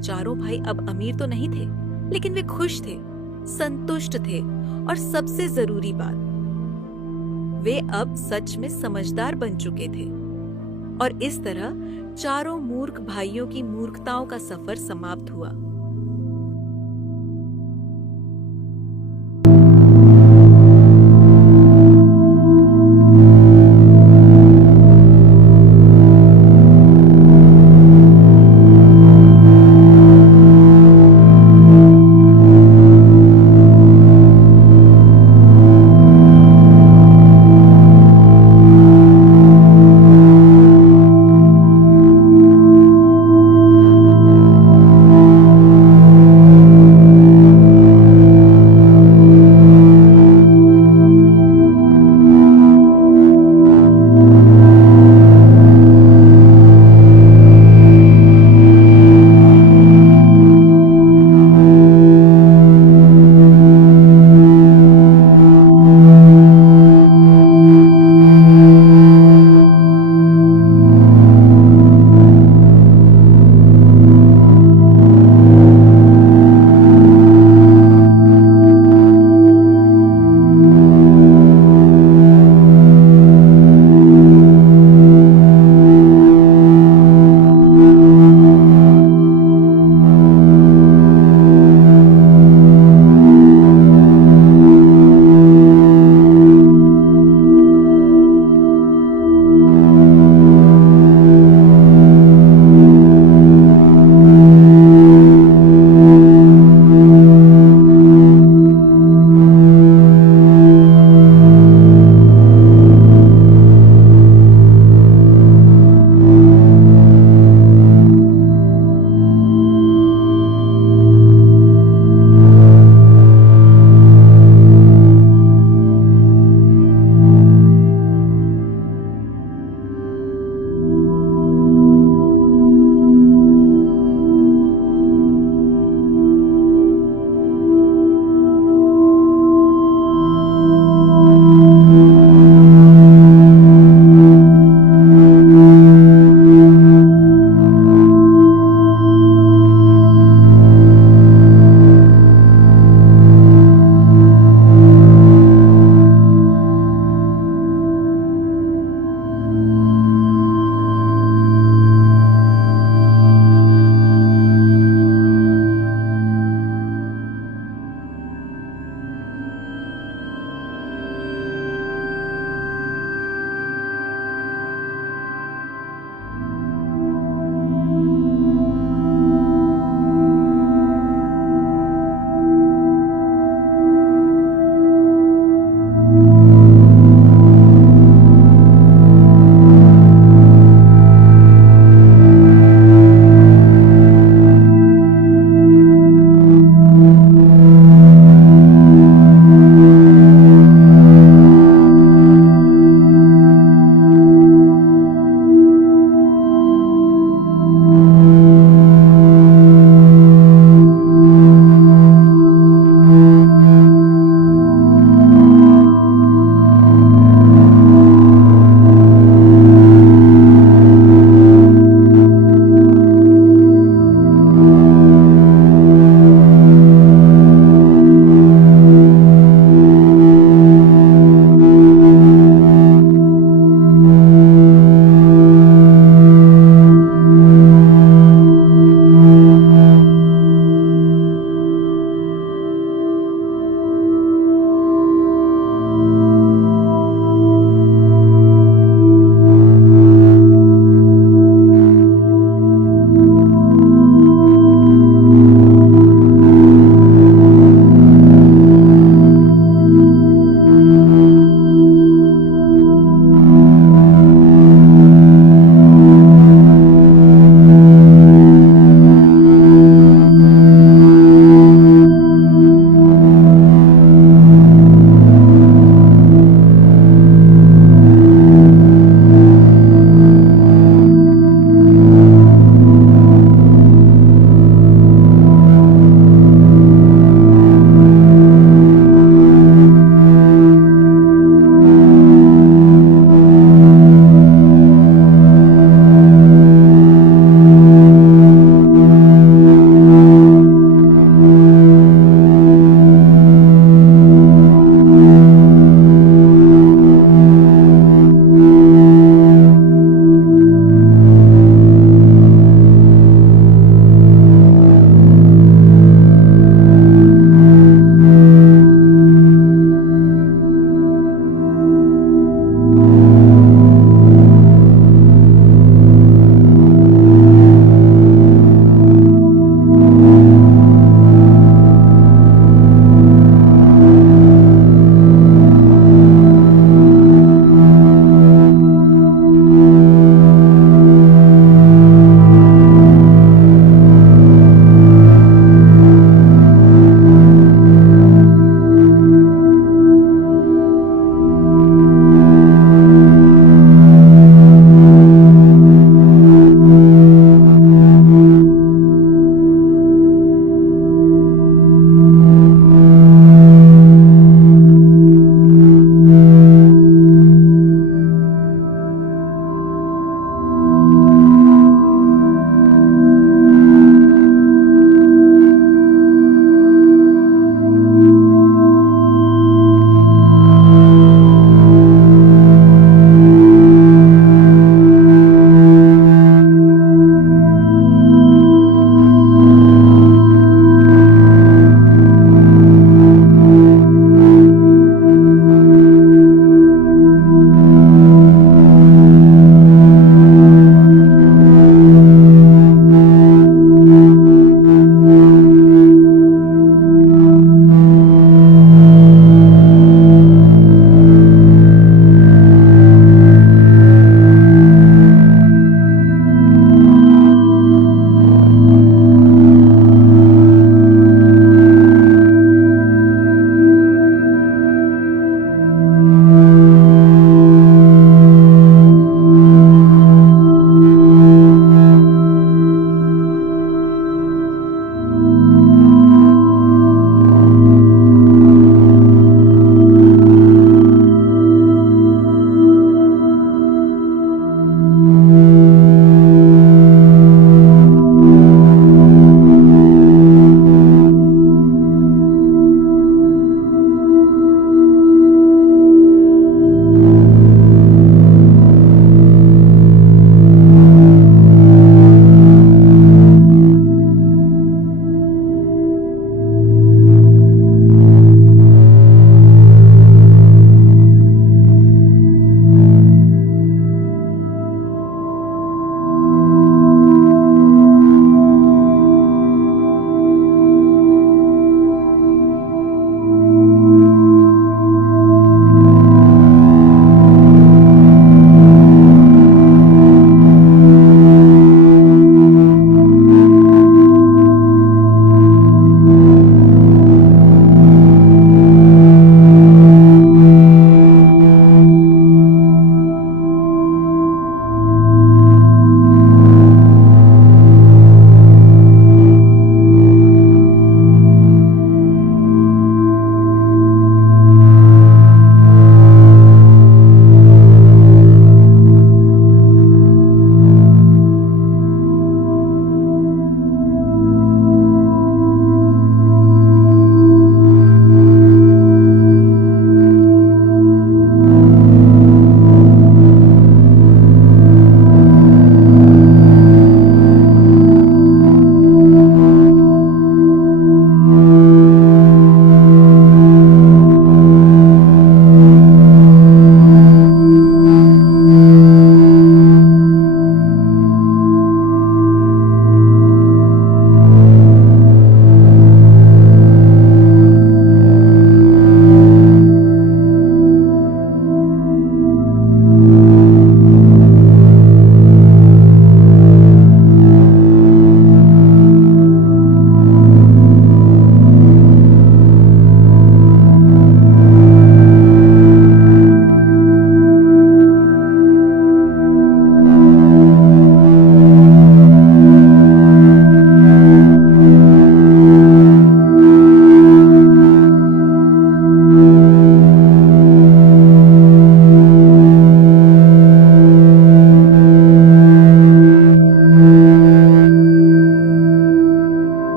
चारों भाई अब अमीर तो नहीं थे, लेकिन वे खुश थे, संतुष्ट थे और सबसे जरूरी बात, वे अब सच में समझदार बन चुके थे। और इस तरह चारों मूर्ख भाइयों की मूर्खताओं का सफर समाप्त हुआ।